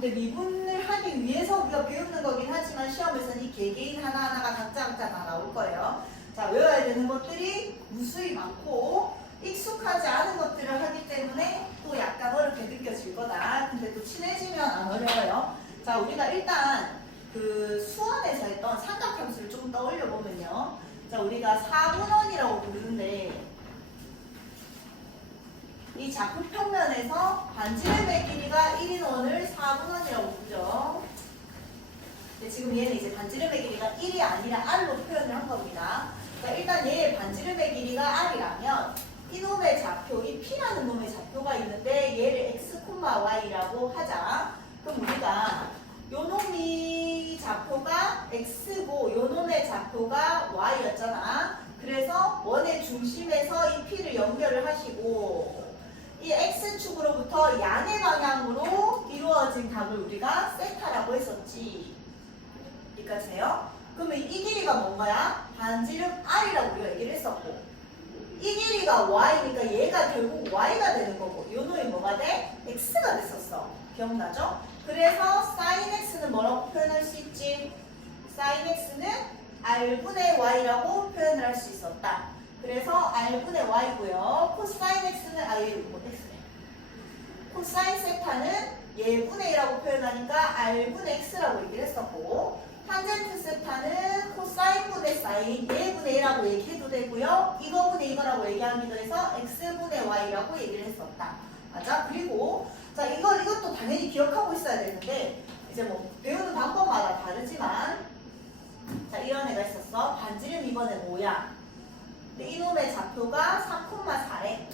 근데 미분을 하기 위해서 우리가 배우는 거긴 하지만 시험에서는 이 개개인 하나하나가 각자 다 나올 거예요. 자, 외워야 되는 것들이 무수히 많고 익숙하지 않은 것들을 하기 때문에 또 약간 어렵게 느껴질 거다. 근데 또 친해지면 안 어려워요. 자, 우리가 일단 그 수원에서 했던 삼각함수를 조금 떠올려 보면요. 자, 우리가 4분원이라고 부르는데 이 작품 평면에서 반지름의 길이가 1인 원을 4분원이라고 부르죠. 근데 지금 얘는 이제 반지름의 길이가 1이 아니라 R로 표현을 한 겁니다. 자, 일단 얘의 반지름의 길이가 R이라면 이놈의 좌표, 이 P라는 놈의 좌표가 있는데 얘를 X, Y라고 하자. 그럼 우리가 요 놈이 좌표가 X고 요 놈의 좌표가 Y였잖아. 그래서 원의 중심에서 이 P를 연결을 하시고 이 X축으로부터 양의 방향으로 이루어진 각을 우리가 세타라고 했었지. 여기까지요. 그러면 이 길이가 뭔가야? 반지름 R이라고 우리가 얘기를 했었고 이 길이가 Y니까 얘가 결국 Y가 되는 거고 요 놈이 뭐가 돼? X가 됐었어. 기억나죠? 그래서 sin X는 뭐라고 표현할 수 있지? sin X는 R분의 Y라고 표현을 할 수 있었다. 그래서 R분의 Y고요. 코사인 X는 X네. 코사인 세타는 얘분의 1라고 표현하니까 R분의 X라고 얘기를 했었고 탄젠트 세타는 코사인분의 사인 얘분의 1라고 얘기해도 되고요. 이거분의 이거라고 얘기하기도 해서 X분의 Y라고 얘기를 했었다. 맞아? 그리고 자 이것도 당연히 기억하고 있어야 되는데 이제 뭐 배우는 방법마다 다르지만 자 이런 애가 있었어. 반지름 이번에 뭐야? 근데 이놈의 좌표가 3,4래.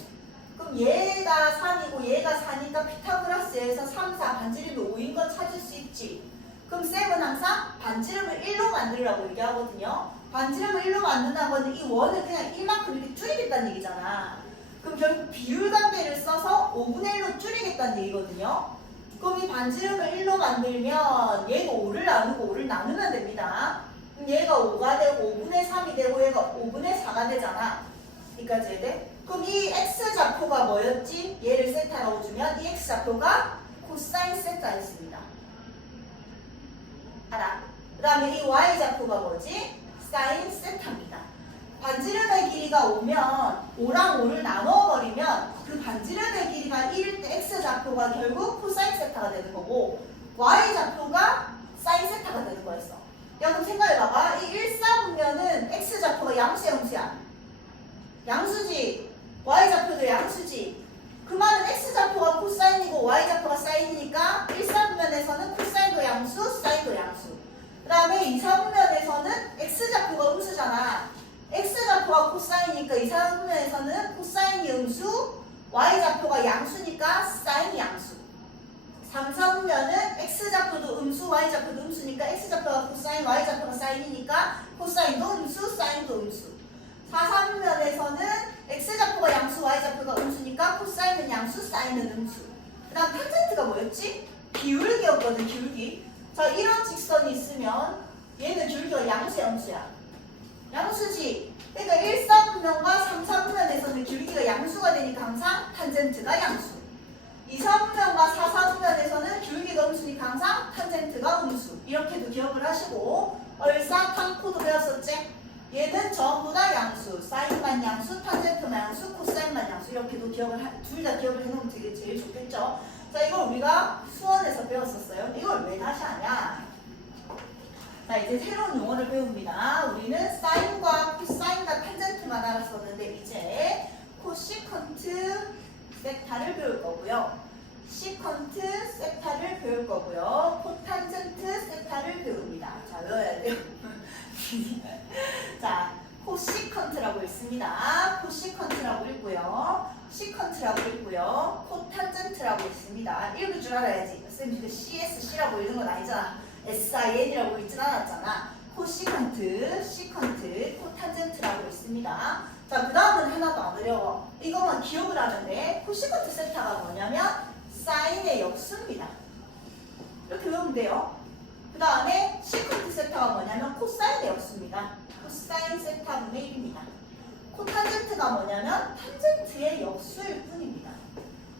그럼 얘가 3이고 얘가 4니까 피타고라스에서 3, 4 반지름이 5인 건 찾을 수 있지. 그럼 쌤은 항상 반지름을 1로 만들라고 얘기하거든요. 반지름을 1로 만든다는 건 이 원을 그냥 1만큼 이렇게 줄이겠다는 얘기잖아. 그럼 결국 비율관계를 써서 5분의 1로 줄이겠다는 얘기거든요. 그럼 이 반지름을 1로 만들면 얘가 5를 나누고 5를 나누면 됩니다. 그럼 얘가 5가 되고 5분의 3이 되고 얘가 5분의 4가 되잖아. 여기까지 해야 돼? 그럼 이 X좌표가 뭐였지? 얘를 세타라고 주면 이 X좌표가 코사인 세타였습니다. 알아? 그 다음에 이 Y좌표가 뭐지? 사인 세타입니다. 반지름의 길이가 5면 5랑 5를 나눠버리면 그 반지름의 길이가 1일 때 X좌표가 결국 코사인 세타가 되는 거고 Y좌표가 사인 세타가 되는 거였어. 야 그럼 생각해봐봐. 이 1, 4분면은 X좌표가 양수야 음수야? 양수지. Y좌표도 양수지. 그 말은 X좌표가 코사인이고 Y좌표가 사인이니까 1, 4분면에서는 코사인도 양수, 사인도 양수. 그 다음에 2, 4분면에서는 X좌표가 음수잖아. X좌표가 코사인이니까 2, 4분면에서는 코사인이 음수, Y좌표가 양수니까 사인이 양수. 3, 4분면은 X좌표도 음수, Y좌표도 음수니까 X좌표가 코사인, Y좌표가 사인이니까 코사인도 음수, 사인도 음수. 4, 4분면에서는 X좌표가 양수, Y좌표가 음수니까 코사인은 양수, 사인은 음수. 그 다음 탄젠트가 뭐였지? 기울기였거든, 기울기. 자, 이런 직선이 있으면 얘는 기울기가 양수야, 음수야? 양수지. 그러니까 1, 4분면과 3, 4분면에서는 기울기가 양수가 되니까 항상 탄젠트가 양수. 2, 4분면과 4, 4분면에서는 기울기가 음수니까 항상 탄젠트가 음수. 이렇게도 기억을 하시고 얼사탄코도 배웠었지? 얘는 전부 다 양수. 사인만 양수, 탄젠트만 양수, 코사인만 양수. 이렇게도 기억을 둘 다 기억을 해놓으면 되게 제일 좋겠죠? 자, 이걸 우리가 수원에서 배웠었어요. 이걸 왜 다시 하냐? 자, 이제 새로운 용어를 배웁니다. 우리는 사인과 코사인과 탄젠트만 알았었는데 이제 코시컨트 세타를 배울 거고요. 시컨트 세타를 배울 거고요. 코탄젠트 세타를 배웁니다. 자, 외워야 돼요. 자, 코시컨트라고 있습니다. 코시컨트라고 있고요. 시컨트라고 있고요. 코탄젠트라고 있습니다. 읽을 줄 알아야지. 선생님 CSC라고 읽는 건 아니잖아. SIN이라고 읽진 않았잖아. 코시컨트, 시컨트, 코탄젠트라고 있습니다. 자, 그 다음은 하나도 안 어려워. 이것만 기억을 하는데 코시컨트 세타가 뭐냐면 사인의 역수입니다. 이렇게 외우면 돼요. 그 다음에 시컨트 세타가 뭐냐면 코사인의 역수입니다. 코사인 세타분의 1입니다. 코탄젠트가 뭐냐면 탄젠트의 역수일 뿐입니다.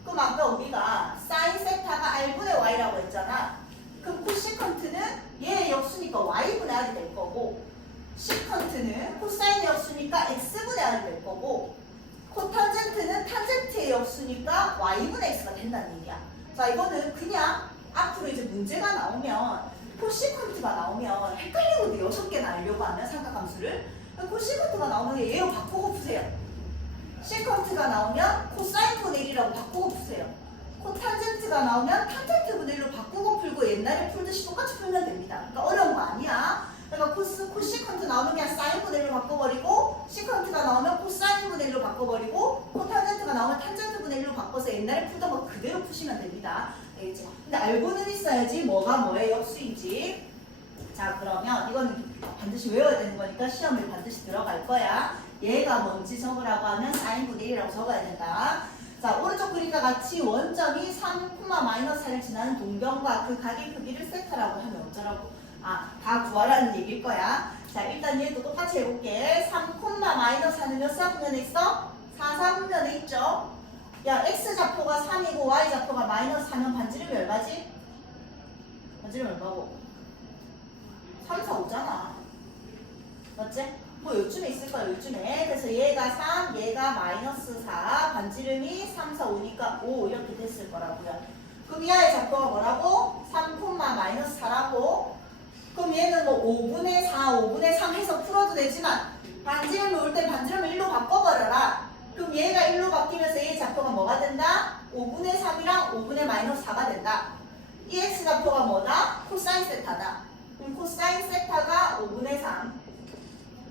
그럼 아까 우리가 사인 세타가 R분의 Y라고 했잖아. 이거는 그냥 앞으로 이제 문제가 나오면 코시퀀트가 나오면 헷갈리거든요. 6개나 알려고 하면 삼각함수를. 코시퀀트가 나오면 얘로 바꾸고 푸세요. 시퀀트가 나오면 코사인 분의 1이라고 바꾸고 푸세요. 코탄젠트가 나오면 탄젠트 분의 1로 바꾸고 풀고 옛날에 풀듯이 똑같이 풀면 됩니다. 그러니까 어려운 거 아니야. 그러니까 코시퀀트 나오면 그냥 사인 분의 1로 바꿔버리고, 시퀀트가 나오면 코사인 분의 1로 바꿔버리고, 코탄젠트가 나오면 탄젠트 분의 1로 바꿔서 옛날에 풀던 거 그대로 푸시면 됩니다. 알겠지? 근데 알고는 있어야지 뭐가 뭐의 역수인지. 자, 그러면 이건 반드시 외워야 되는 거니까 시험에 반드시 들어갈 거야. 얘가 뭔지 적으라고 하면 사인 분의 1이라고 적어야 된다. 자, 오른쪽 그림과 같이 원점이 3,-4를 지나는 동경과 그 각의 크기를 세타라고 하면 어쩌라고? 아, 다 구하라는 얘기일 거야. 자, 일단 얘도 똑같이 해볼게. 3,-4는 몇 사분면에 있어? 4사분면에 있죠? 야, x좌표가 3이고 y좌표가 -4면 반지름이 얼마지? 반지름이 얼마고? 3, 4, 5잖아. 맞지? 뭐 요쯤에 있을 거야, 요쯤에. 그래서 얘가 3, 얘가 -4, 반지름이 3, 4, 5니까 5 이렇게 됐을 거라고요. 그럼 이 아이 좌표가 뭐라고? 3,-4라고. 그럼 얘는 뭐 5분의 4, 5분의 3 해서 풀어도 되지만 반지름이 올 때 반지름을 1로 바꿔버려라. 그럼 얘가 1로 바뀌면서 얘 좌표가 뭐가 된다? 5분의 3이랑 5분의 -4가 된다. 이 x좌표가 뭐다? 코사인 세타다. 그럼 코사인 세타가 5분의 3.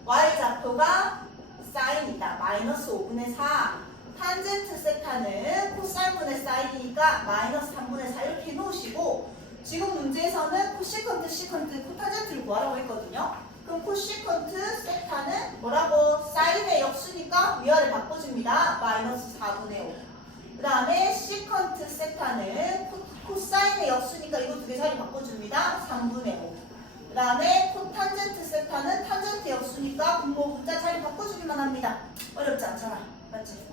y좌표가 사인이다. -5분의 4. 탄젠트 세타는 코사인분의 사인이니까 -3분의 4 이렇게 해놓으시고, 지금 문제에서는 코시컨트, 시컨트, 코탄젠트를 구하라고 했거든요. 그럼 코시컨트 세타는 뭐라고? 사인의 역수니까 위아래 바꿔줍니다. -4분의 5. 그 다음에 시컨트 세타는 코사인의 역수니까 이거 두 개 자리 바꿔줍니다. 3분의 5. 그 다음에 코탄젠트 세타는 탄젠트 역수니까 분모 분자 자리 바꿔주기만 합니다. 어렵지 않잖아. 맞지?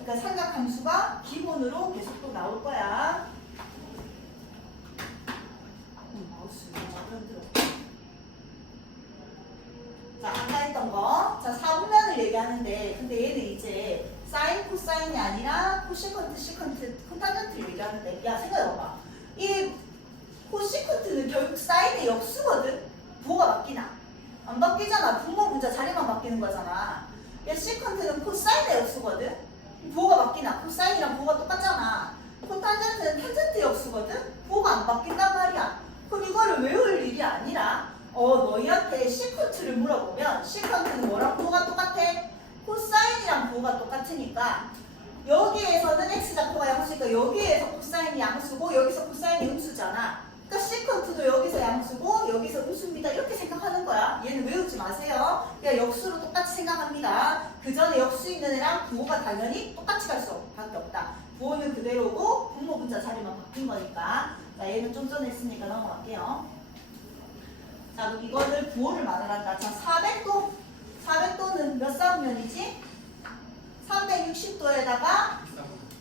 그러니까 삼각함수가 기본으로 계속 또 나올 거야. 마우스 흔들어. 자, 아까 했던 거. 자, 4분면을 얘기하는데, 근데 얘는 이제 사인, 코사인이 아니라 코시컨트, 시컨트, 코탄젠트를 얘기하는데, 야, 생각해봐봐. 이 코시컨트는 결국 사인의 역수거든? 부호가 바뀌나? 안 바뀌잖아. 분모 분자 자리만 바뀌는 거잖아. 야, 시컨트는 코사인의 역수거든? 부호가 바뀌나? 코사인이랑 부호가 똑같잖아. 코탄젠트는 탄젠트 역수거든? 부호가 안 바뀐단 말이야. 그럼 이거를 외울 일이 아니라 너희한테 시컨트를 물어보면 시컨트는 뭐랑 부호가 똑같아? 코사인이랑 부호가 똑같으니까 여기에서는 x좌표가 양수니까 여기에서 코사인이 양수고 여기서 코사인이 음수잖아. 그러니까 시컨트도 여기서 양수고 여기서 음수입니다. 이렇게 생각하는 거야. 얘는 외우지 마세요. 그냥 역수로 똑같이 생각합니다. 그 전에 역수 있는 애랑 부호가 당연히 똑같이 갈 수밖에 없다. 부호는 그대로고 분모 분자 자리만 바뀐 거니까. 자, 얘는 좀 전에 했으니까 넘어갈게요. 자, 그럼 이거를 부호를 말하란다. 자, 400도. 400도는 몇 사분면이지? 360도에다가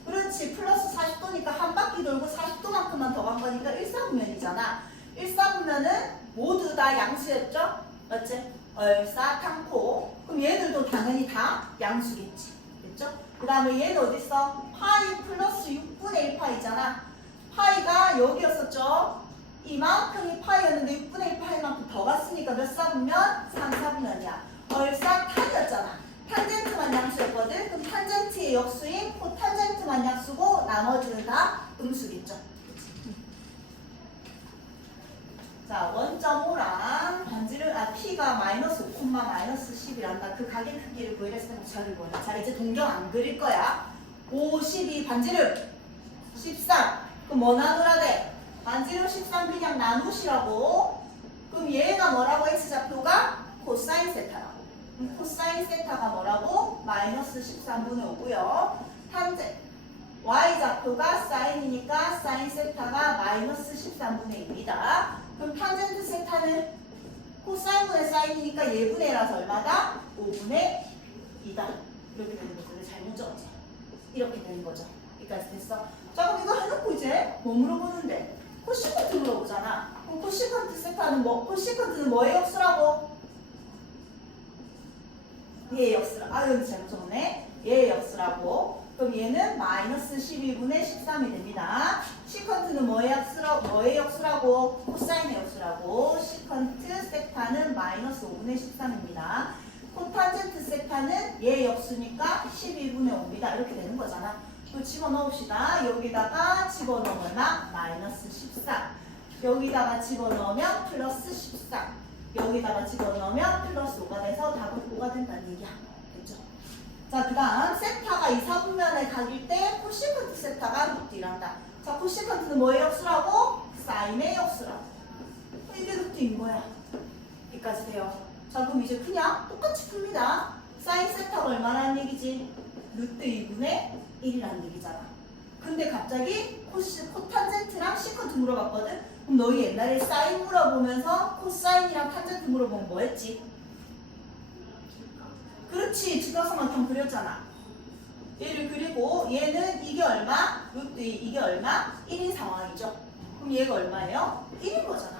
그렇지. 플러스 40도니까 한 바퀴 돌고 40도만큼만 더 간 거니까 1사분면이잖아. 1사분면은 모두 다 양수였죠? 맞지? 얼사탕코. 그럼 얘들도 당연히 다 양수겠지. 됐죠? 그 다음에 얘는 어딨어? 파이 플러스 6분의 1 파이잖아. 파이가 여기였었죠? 이만큼이 파이였는데 6분의 1 파이만큼 더 갔으니까 몇 사분면? 3사분면이야. 얼사탄이었잖아. 탄젠트만 양수였거든? 그럼 탄젠트의 역수인 코탄젠트만 양수고 나머지는 다 음수겠죠. 자, 원점 5랑 반지름, P가 -5, -10이란다. 그 가게 크기를 구해냈을 때 자를 보자. 자, 이제 동경 안 그릴 거야. 5, 12, 반지름 13. 그럼 뭐 나누라 돼? 반지름 13 그냥 나누시라고. 그럼 얘가 뭐라고? x좌표가 코사인 세타라고. 코사인 세타가 뭐라고? -13분의 5고요. y좌표가 사인이니까 사인 세타가 -13분의 2입니다. 그럼 탄젠트 세타는 코사인분의 사인이니까 예분의 1라서 얼마다? 5분의 2다. 이렇게 되는 거죠. 잘못 적었지. 이렇게 되는 거죠. 여기까지 됐어. 자, 그럼 이거 해놓고 이제 뭐 물어보는데? 코시컨트 물어보잖아. 그럼 코시컨트 세타는 뭐? 코시컨트는 뭐의 역수라고? 얘의 역수라. 아, 여기 잘못 적었네. 얘의 역수라고. 그럼 얘는 마이너스 12분의 13이 됩니다. 시컨트는 뭐의 역수라고? 코사인의 역수라고. 시컨트 세타는 마이너스 5분의 13입니다. 코탄젠트 세타는 얘 역수니까 12분의 5입니다. 이렇게 되는 거잖아. 또 집어넣읍시다. 여기다가 집어넣으면 얼마? 마이너스 14. 여기다가 집어넣으면 플러스 14. 여기다가 집어넣으면 플러스 5가 돼서 답은 5가 된다는 얘기야. 됐죠? 자, 그 다음 세타가 이사분면에 각일 때 코시컨트 세타가 루트 1한다. 자, 코시컨트는 뭐의 역수라고? 사인의 역수라고. 이게 루트 2인 거야. 여기까지 돼요. 자, 그럼 이제 그냥 똑같이 풉니다. 사인 세타가 얼마라는 얘기지? 루트 2분의 1이라는 얘기잖아. 근데 갑자기 코탄젠트랑 시컨트 물어봤거든? 그럼 너희 옛날에 사인 물어보면서 코사인이랑 탄젠트 물어보면 뭐 했지? 그렇지. 직각삼각형 그렸잖아. 얘를 그리고 얘는 이게 얼마? 루트 2, 이게 얼마? 1인 상황이죠. 그럼 얘가 얼마예요? 1인 거잖아.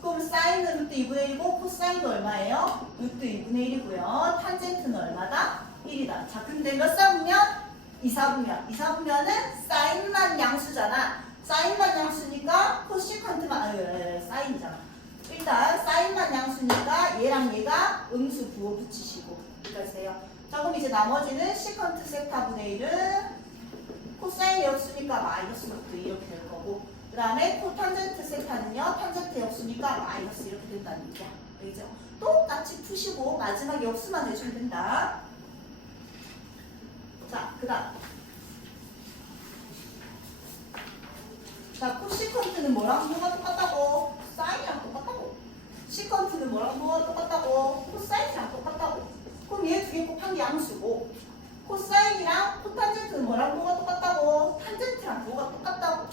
그럼 사인은 루트 2분의 1이고 코사인도 얼마예요? 루트 2분의 1이고요. 탄젠트는 얼마다? 1이다. 자, 근데 몇 사분면? 이사분면. 이사분면은 사인만 양수잖아. 사인만 양수니까 코시컨트만 사인이잖아. 일단 사인만 양수니까 얘랑 얘가 음수 부호 붙이시고 여기까지 돼요. 자, 그럼 이제 나머지는 시컨트 세타분의 1은 코사인 역수니까 마이너스 루트 이렇게 될 거고, 그 다음에 코탄젠트 세타는요 탄젠트 역수니까 마이너스 이렇게 된다는 얘기야. 알겠죠? 똑같이 푸시고 마지막에 역수만 해주면 된다. 자, 그 다음 자, 코시컨트는 뭐랑 뭐가 똑같다고? 사인이랑 똑같다고. 시컨트는 뭐랑 뭐가 똑같다고? 코사인이랑 똑같다고. 그럼 얘 두 개 곱한 게 양수고, 코사인이랑 코탄젠트는 뭐랑 뭐가 똑같다고? 탄젠트랑 뭐가 똑같다고.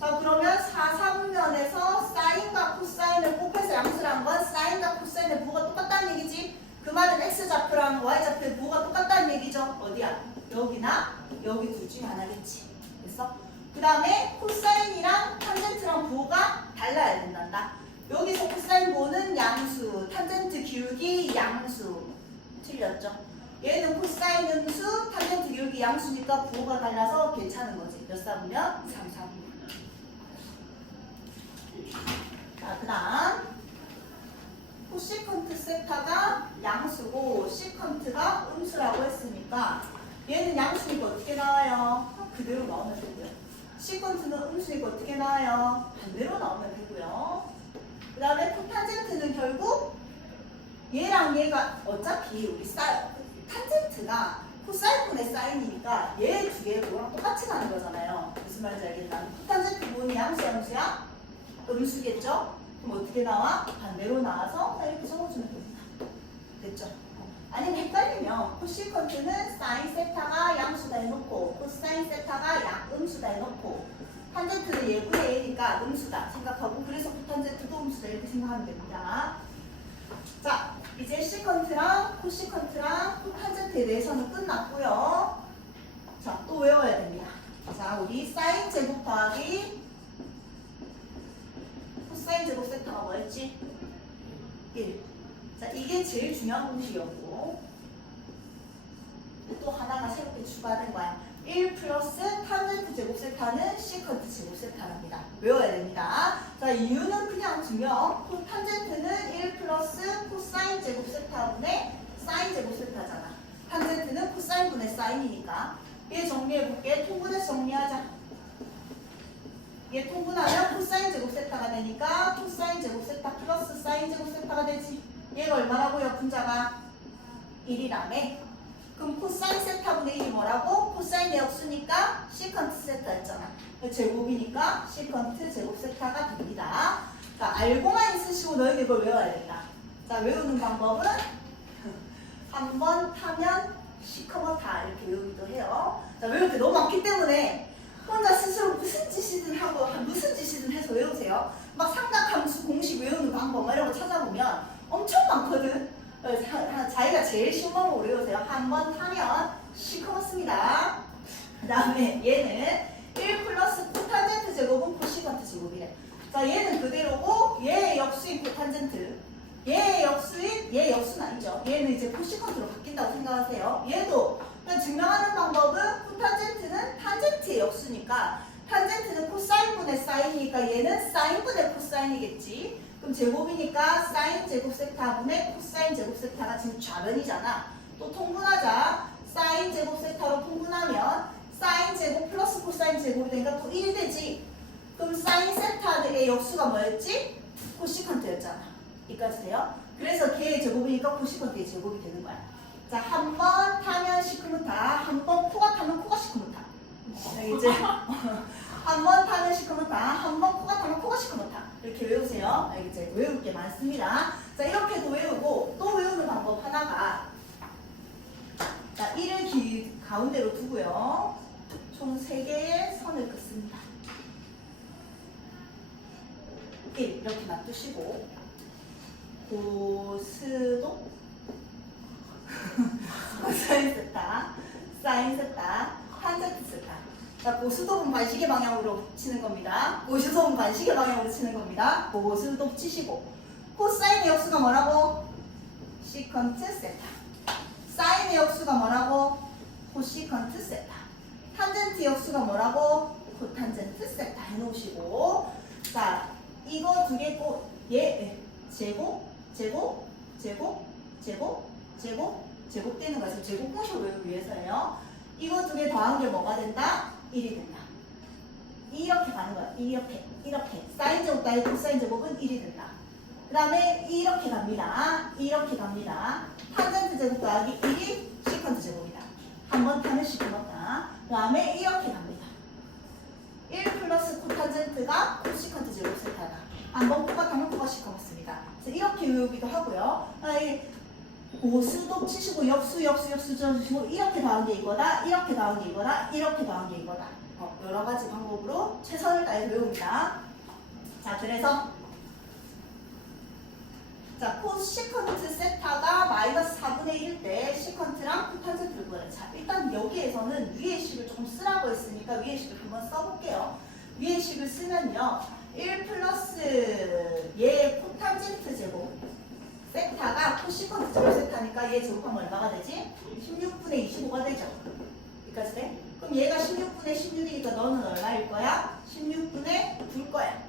자, 그러면 4사분면에서 사인과 코사인을 곱해서 양수란 건 사인과 코사인의 부호가 똑같다는 얘기지. 그 말은 x좌표랑 y좌표의 부호가 똑같다는 얘기죠. 어디야? 여기나 여기 둘 중에 하나겠지. 됐어? 그 다음에 코사인이랑 탄젠트랑 부호가 달라야 된단다. 여기서 코사인 부호는 양수, 탄젠트 기울기 양수. 틀렸죠? 얘는 코사인 음수, 탄젠트 기울기 양수니까 부호가 달라서 괜찮은 거지. 몇 사분면? 3사분면. 자, 그 다음 코시컨트 세타가 양수고 시컨트가 음수라고 했으니까 얘는 양수니까 어떻게 나와요? 그대로 나오면 되고요. 시컨트는 음수니까 어떻게 나와요? 반대로 나오면 되고요. 그 다음에 코탄젠트는 결국 얘랑 얘가 어차피 우리 탄젠트가 코사인분의 사인이니까 얘 두 개랑 똑같이 가는 거잖아요. 무슨 말인지 알겠나? 코탄젠트 부분이 양수야 음수야? 음수겠죠? 그럼 어떻게 나와? 반대로 나와서 이렇게 적어주면 됩니다. 됐죠? 아니면 헷갈리면 코시컨트는 사인 세타가 양수다 해놓고 코사인 세타가 음수다 해놓고 탄젠트는 예분의 a니까 음수다 생각하고 그래서 코탄젠트도 음수다 이렇게 생각하면 됩니다. 자, 이제 시컨트랑 코시컨트랑 코탄젠트에 대해서는 끝났고요. 자, 또 외워야 됩니다. 자, 우리 사인 제곱 더하기 코사인 제곱 세타가 뭐였지? 1. 자, 이게 제일 중요한 공식이었고 또 하나가 새롭게 추가된 거야. 1 플러스 탄젠트 제곱 세타는 시컨트 제곱 세타랍니다. 외워야 됩니다. 자, 이유는 그냥 증명. 탄젠트는 1 플러스 코사인 제곱 세타분의 사인 제곱 세타잖아. 탄젠트는 코사인분의 사인이니까. 얘 정리해볼게. 통분해서 정리하자. 얘 통분하면 코사인 제곱 세타가 되니까 코사인 제곱 세타 플러스 사인 제곱 세타가 되지. 얘가 얼마라고요? 분자가 1이라며. 그럼 코사인 세타분의 1이 뭐라고? 코사인의 역수니까 시컨트 세타였잖아. 제곱이니까 시컨트 제곱 세타가 됩니다. 자, 알고만 있으시고 너희들 이걸 외워야 된다. 자, 외우는 방법은 한 번 타면 시커멓다 이렇게 외우기도 해요. 자, 외울 때 너무 많기 때문에 혼자 스스로 무슨 짓이든 하고 무슨 짓이든 해서 외우세요. 막 삼각함수 공식 외우는 방법 이런 거 찾아보면 엄청 많거든. 자기가 제일 쉬운 방법으로 외우세요. 한 번 타면 시커멓습니다. 그 다음에 얘는 1 플러스 코탄젠트 제곱은 코시컨트 제곱이래. 자, 얘는 그대로고 얘의 역수인 코탄젠트, 얘의 역수인 얘 역수는 아니죠. 얘는 이제 코시컨트로 바뀐다고 생각하세요. 얘도 그냥 증명하는 방법은 코탄젠트는 탄젠트의 역수니까 탄젠트는 코사인분의 사인이니까 얘는 사인분의 코사인이겠지. 그럼 제곱이니까 사인 제곱 세타분의 코사인 제곱 세타가 지금 좌변이잖아. 또 통분하자. 사인 제곱 세타로 통분하면 사인 제곱 플러스 코사인 제곱이 되니까 또 1이 되지. 그럼 사인 세타의 역수가 뭐였지? 코시컨트였잖아. 여기까지 돼요? 그래서 걔의 제곱이니까 코시컨트의 제곱이 되는 거야. 자, 한 번 타면 시커멓다. 한 번 코가 타면 코가 시커멓다. 알겠지? 한 번 타면 시커멓다. 한 번 코가 타면 코가 시커멓다. 이렇게 외우세요. 알겠지? 외울 게 많습니다. 자, 이렇게도 외우고 또 외우는 방법 하나가 자, 1을 가운데로 두고요. 총 3개의 선을 긋습니다. 1 이렇게 놔두시고 고스도 코사인 세타, 사인 세타, 탄젠트 세타. 자, 고스톱은 반시계 방향으로 치는 겁니다. 고스톱은 반시계 방향으로 치는 겁니다. 고스톱 치시고 코사인의 역수가 뭐라고? 시컨트 세타. 사인의 역수가 뭐라고? 코시컨트 세타. 탄젠트 역수가 뭐라고? 코탄젠트 세타 해놓으시고 자, 이거 두 개 꼭 제곱, 제곱, 제곱, 제곱, 제곱, 제곱되는 거죠. 제곱 공식을 외우기 위해서예요. 이거 두 개 더한 게 뭐가 된다? 1이 된다. 이렇게 가는 거야. 이렇게. 사인 제곱 더하기 코사인 제곱은 1이 된다. 그 다음에 이렇게 갑니다. 이렇게 갑니다. 탄젠트 제곱 더하기 1이 시컨트 제곱이다. 한 번 타면 시커멓다. 그 다음에 이렇게 갑니다. 1 플러스 코탄젠트가 코시컨트 제곱 세타다. 한 번 코가 타면 코가 시커멓습니다. 그래서 이렇게 외우기도 하고요. 고수도 치시고 역수 쳐주시고 이렇게 더한 게 이거다. 이렇게 더한 게 이거다. 이렇게 더한 게 이거다. 여러 가지 방법으로 최선을 다해 외웁니다. 자, 그래서 자, 코시컨트 세타가 마이너스 4분의 1일 때 시컨트랑 코탄젠트를 구해요. 자, 일단 여기에서는 위의 식을 조금 쓰라고 했으니까 위의 식을 한번 써볼게요. 위의 식을 쓰면요. 1 플러스 얘 코탄젠트 제곱 세타가 코시컨트 제곱 세타니까 얘 제곱하면 얼마가 되지? 16분의 25가 되죠. 여기까지 돼? 그럼 얘가 16분의 16이니까 너는 얼마일 거야? 16분의 9일 거야.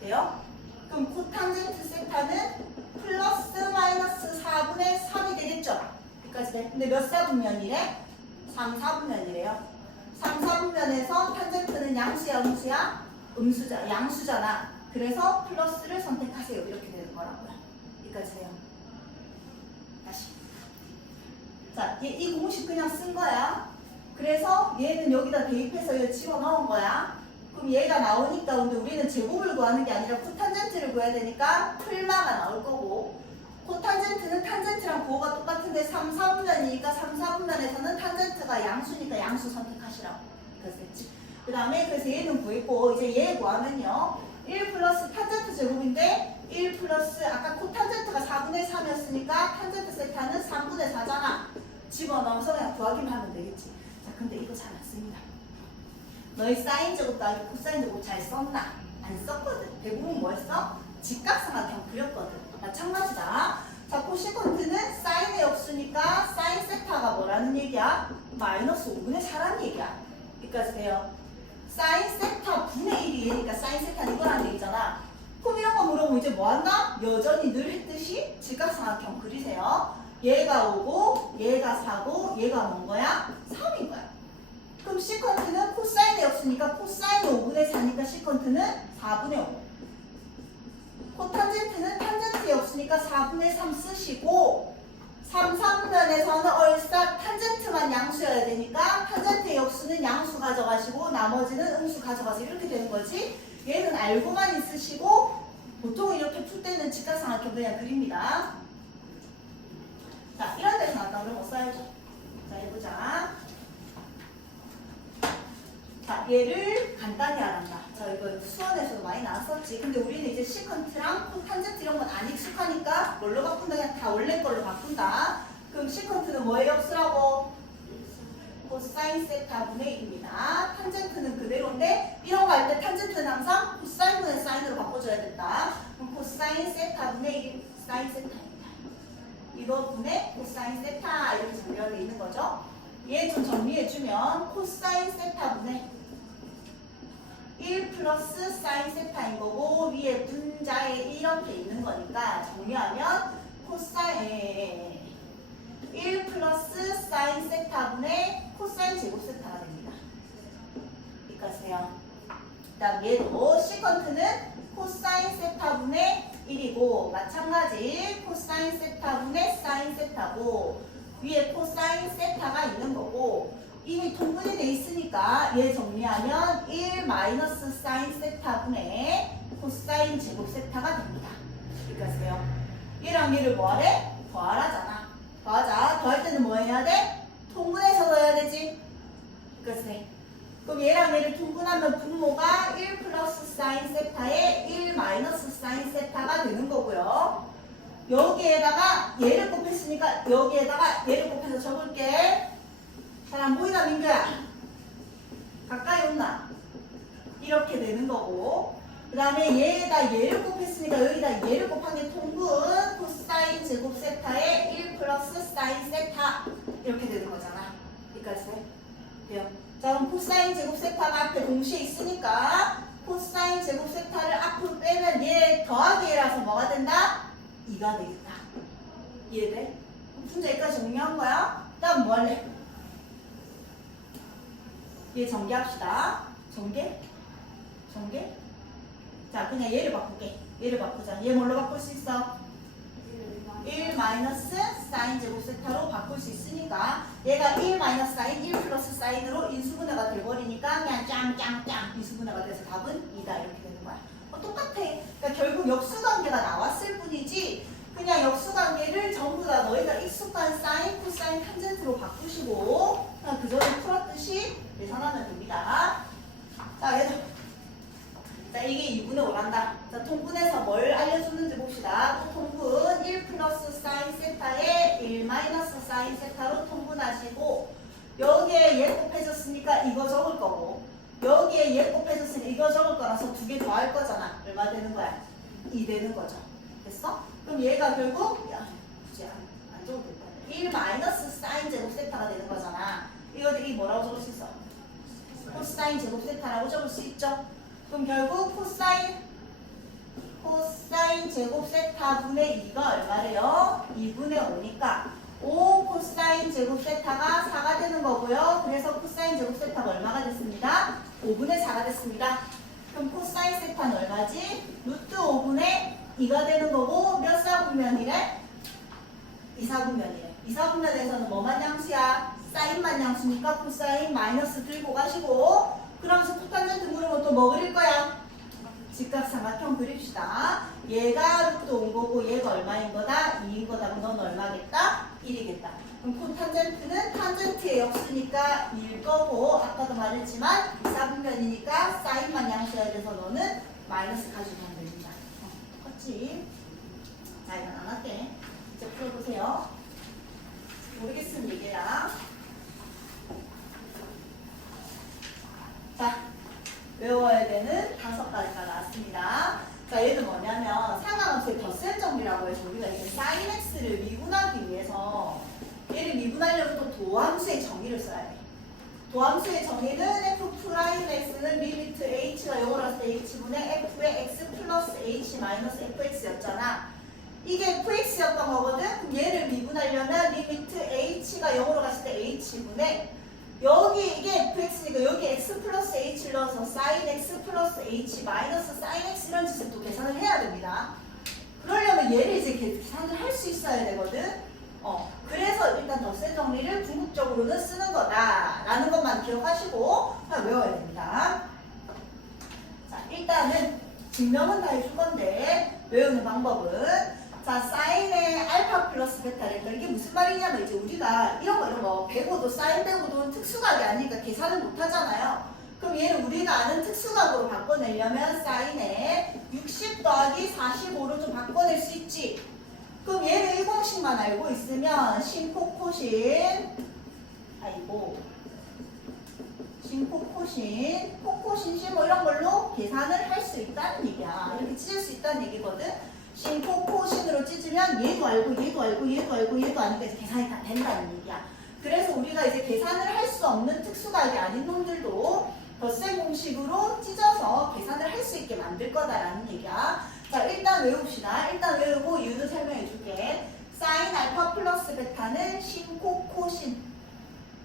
돼요? 그럼 코탄젠트 세타는 플러스 마이너스 4분의 3이 되겠죠? 여기까지 돼? 근데 몇 사분면이래? 3, 4분면이래요. 3, 4분면에서 탄젠트는 양수야, 음수야? 음수자, 양수잖아. 그래서 플러스를 선택하세요. 이렇게 되는 거라고요. 여기까지 돼요. 다시. 자, 이 공식 그냥 쓴 거야. 그래서 얘는 여기다 대입해서 여기 집어넣은 거야. 그럼 얘가 나오니까 근데 우리는 제곱을 구하는 게 아니라 코탄젠트를 구해야 되니까 풀마가 나올 거고 코탄젠트는 탄젠트랑 부호가 똑같은데 3, 4분면이니까 3, 4분면에서는 탄젠트가 양수니까 양수 선택하시라고. 그랬지. 그 다음에 그래서 얘는 구했고 이제 얘 구하면요. 1 플러스 탄젠트 제곱인데 1 플러스 아까 코탄젠트가 4분의 3이었으니까 탄젠트 세타는 3분의 4잖아. 집어넣어서 그냥 구하기만 하면 되겠지. 자, 근데 이거 잘 안 씁니다. 너희 사인 제곱 더하기 코사인 제곱 잘 썼나? 안 썼거든. 대부분 뭐 했어? 직각삼각형 그렸거든. 마찬가지다. 자, 코시컨트는 사인의 역수니까 사인 세타가 뭐라는 얘기야? 마이너스 5분의 4라는 얘기야. 여기까지 돼요. 사인 세타 분의 1이 얘니까 사인 세타는 이거라는 얘기잖아. 그럼 이런 거 물어보면 이제 뭐 한다? 여전히 늘 했듯이 직각삼각형 그리세요. 얘가 5고 얘가 4고 얘가 뭔 거야? 3인 거야. 그럼 시컨트는 코사인의 역수니까 코사인이 5분의 4니까 시컨트는 4분의 5. 코탄젠트는 탄젠트의 역수니까 4분의 3 쓰시고 3, 3면에서는 얼싸 탄젠트만 양수여야 되니까 탄젠트의 역수는 양수 가져가시고 나머지는 음수 가져가서 이렇게 되는 거지. 얘는 알고만 있으시고 보통 이렇게 풀 때는 직각삼각형 그냥 그립니다. 자, 이런 데서 나왔다 그러면 써야죠. 자, 해보자. 자, 얘를 간단히 알았다. 자, 이거 수원에서도 많이 나왔었지. 근데 우리는 이제 시컨트랑 코탄젠트 이런 건 안 익숙하니까 뭘로 바꾼다? 그냥 다 원래 걸로 바꾼다. 그럼 시컨트는 뭐의 역수라고? 코사인 세타 분의 1입니다. 탄젠트는 그대로인데 이런 거 할 때 탄젠트는 항상 코사인 분의 사인으로 바꿔줘야 된다. 그럼 코사인 세타 분의 1 사인 세타입니다. 이거 분의 코사인 세타 이렇게 정리가 되어 있는 거죠. 얘 좀 정리해주면 코사인 세타분의 1 플러스 사인 세타인 거고 위에 분자에 이렇게 있는 거니까 정리하면 코사인 1 플러스 사인 세타분의 코사인 제곱 세타가 됩니다. 여기까지요. 그 다음 얘도 시컨트는 코사인 세타분의 1이고 마찬가지 코사인 세타분의 사인 세타고 위에 코사인 세타가 있는 거고 이미 통분이 돼 있으니까 얘 정리하면 1 마이너스 사인 세타분의 코사인 제곱 세타가 됩니다. 여기까지요. 얘랑 얘를 뭐하래? 더하라잖아. 더하자. 더할 때는 뭐 해야 돼? 통분해서 더해야 되지. 여기까지. 그럼 얘랑 얘를 통분하면 분모가 1 플러스 사인 세타에 1 마이너스 사인 세타가 되는 거고요. 여기에다가 얘를 곱했으니까 여기에다가 얘를 곱해서 적을게. 잘 안 보이나 민규야? 가까이 온나? 이렇게 되는 거고 그 다음에 얘에다 얘를 곱했으니까 여기다 얘를 곱한 게 통분 코사인 제곱 세타에 1 플러스 사인 세타 이렇게 되는 거잖아. 여기까지 돼요. 자 그럼 코사인 제곱 세타가 앞에 동시에 있으니까 코사인 제곱 세타를 앞으로 빼면 얘 더하기 얘라서 뭐가 된다? 2가 되겠다. 이해돼? 문제 여기까지 정리한 거야? 그 다음 뭐 할래? 얘 전개합시다. 전개? 전개? 자 그냥 얘를 바꿀게. 얘를 바꾸자. 얘 뭘로 바꿀 수 있어? 1 마이너스 사인 제곱 세타로 바꿀 수 있으니까 얘가 1 마이너스 사인 1 플러스 사인으로 인수분해가 돼버리니까 그냥 짱짱짱 인수분해가 돼서 답은 2다 이렇게 되는 거야. 똑같아. 그러니까 결국 역수관계가 나왔을 뿐이지 그냥 역수관계를 전부 다 너희가 익숙한 사인, 코사인, 탄젠트로 바꾸시고 그냥 그 전에 풀었듯이 계산하면 됩니다. 자, 얘들. 자, 이게 2분의 5란다. 자, 통분해서 뭘 알려줬는지 봅시다. 통분 1 플러스 사인 세타에 1 마이너스 사인 세타로 통분하시고 여기에 얘 곱해줬으니까 이거 적을 거고 여기에 얘 곱해줬으니까 이거 적을 거라서 두 개 더 할 거잖아. 얼마 되는 거야? 2 되는 거죠. 됐어? 그럼 얘가 결국 야, 굳이 안 적어도 됐다. 1 마이너스 사인 제곱 세타가 되는 거잖아. 이거 뭐라고 적을 수 있어? 코사인 제곱 세타라고 적을 수 있죠. 그럼 결국 코사인 제곱 세타 분의 2가 얼마래요? 2분의 5니까 5 코사인 제곱 세타가 4가 되는 거고요. 그래서 코사인 제곱 세타가 얼마가 됐습니다? 5분의 4가 됐습니다. 그럼 코사인 세타는 얼마지? 루트 5분의 2가 되는 거고 몇 사분면이래? 2사분면이래. 2사분면에서는 뭐만 양수야? 사인만 양수니까 코사인 마이너스 들고 가시고 그러면서 코탄젠트 물으면 또 뭐 그릴 거야? 직각삼각형 그립시다. 얘가 루트 5거고 얘가 얼마인 거다? 2인 거다. 그럼 넌 얼마겠다? 1이겠다. 그럼 코탄젠트는 탄젠트의 역수니까 1일 거고 아까도 말했지만 2사분면이니까 사인만 양수해야 돼서 너는 마이너스 가지고 가면 됩니다. 똑같지? 자, 이건 안 할게. 이제 풀어보세요. 모르겠으면 얘기해라. 자, 외워야 되는 5가지가 나왔습니다. 자, 얘는 뭐냐면 상하함수의 덧셈 정리라고 해서 우리가 이제 sin x를 미분하기 위해서 얘를 미분하려면 또 도함수의 정의를 써야 돼. 도함수의 정의는 f'x는 리미트 h가 0으로 왔을 때 h분의 f의 x 플러스 h 마이너스 fx였잖아. 이게 fx였던 거거든? 그럼 얘를 미분하려면 리미트 h가 0으로 갔을 때 h분의 여기 이게 fx니까 여기 x 플러스 h를 넣어서 sin x 플러스 h 마이너스 sin x 이런 짓을 또 계산을 해야 됩니다. 그러려면 얘를 이제 계산을 할 수 있어야 되거든. 그래서 일단 덧셈 정리를 궁극적으로는 쓰는 거다라는 것만 기억하시고 그냥 외워야 됩니다. 자, 일단은 증명은 다 해줄 건데 외우는 방법은 자, 사인의 알파 플러스 베타를 이게 무슨 말이냐면 이제 우리가 이런 거 배고도 사인 배고도 특수각이 아니니까 계산을 못 하잖아요. 그럼 얘를 우리가 아는 특수각으로 바꿔내려면 사인의 60 더하기 45로 좀 바꿔낼 수 있지. 그럼 얘를 이 공식만 알고 있으면 신코코신 신코코신 코코신 뭐 이런 걸로 계산을 할 수 있다는 얘기야. 이렇게 찢을 수 있다는 얘기거든. 신코코신으로 찢으면 얘도 알고 얘도 알고 얘도 알고 얘도 아니까 이제 계산이 다 된다는 얘기야. 그래서 우리가 이제 계산을 할 수 없는 특수각이 아닌 놈들도 덧셈 공식으로 찢어서 계산을 할 수 있게 만들 거다라는 얘기야. 자, 일단 외웁시다. 일단 외우고 이유도 설명해 줄게. 사인 알파 플러스 베타는 신코코신.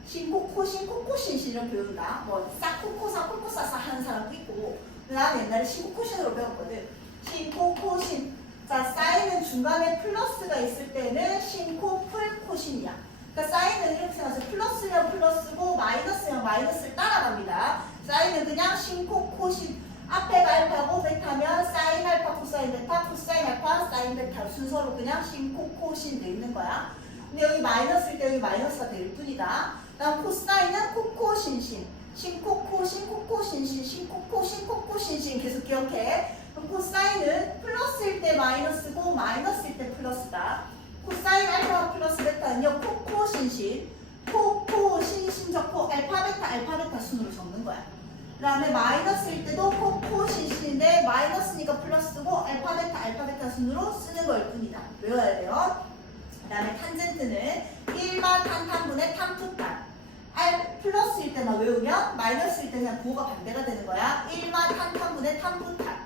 신코코신, 코코신 이렇게 배운다. 뭐, 싹코코사, 코코사사 하는 사람도 있고. 난 옛날에 신코코신으로 배웠거든. 신코코신. 자, 사인은 중간에 플러스가 있을 때는 신코풀 코신이야. 그러니까 사인은 이렇게 생각해서 플러스면 플러스고 마이너스면 마이너스를 따라갑니다. 사인은 그냥 신코코신. 앞에가 알파고 베타면 사인 알파 코사인 베타 코사인 알파 사인 베타 순서로 그냥 신코코신 돼 있는 거야. 근데 여기 마이너스일 때 여기 마이너스가 될 뿐이다. 다음 코사인은 코코신신 신코코신 코코신신 신코코신 코코신신 계속 기억해. 그럼 코사인은 플러스일 때 마이너스고 마이너스일 때 플러스다. 코사인 알파 플러스 베타는요 코코신신 코코신신 적고 알파 베타 순으로 적는 거야. 그 다음에 마이너스일 때도 코코신신인데 마이너스니까 플러스고 알파 베타 순으로 쓰는 걸 뿐이다. 외워야 돼요. 그 다음에 탄젠트는 1마 탄탄분의 탄푸탄. 플러스일 때만 외우면 마이너스일 때 그냥 부호가 반대가 되는 거야. 1마 탄탄분의 탄푸탄.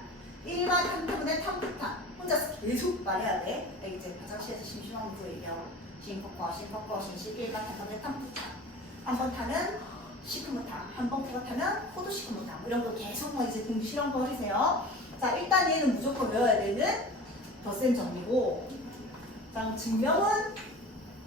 1마 탄탄분의 탄푸탄. 혼자서 계속 말해야 돼. 이제 화장실에서 심심한 거 얘기하고 신코코 신신 1마 탄탄분의 탄푸탄. 한번 타면 시크무타, 한번 부가 타면 호두 시크무타. 이런 거 계속 뭐 이제 실험 버리세요. 자, 일단 얘는 무조건 외워야 되는 덧셈 정리고. 자, 증명은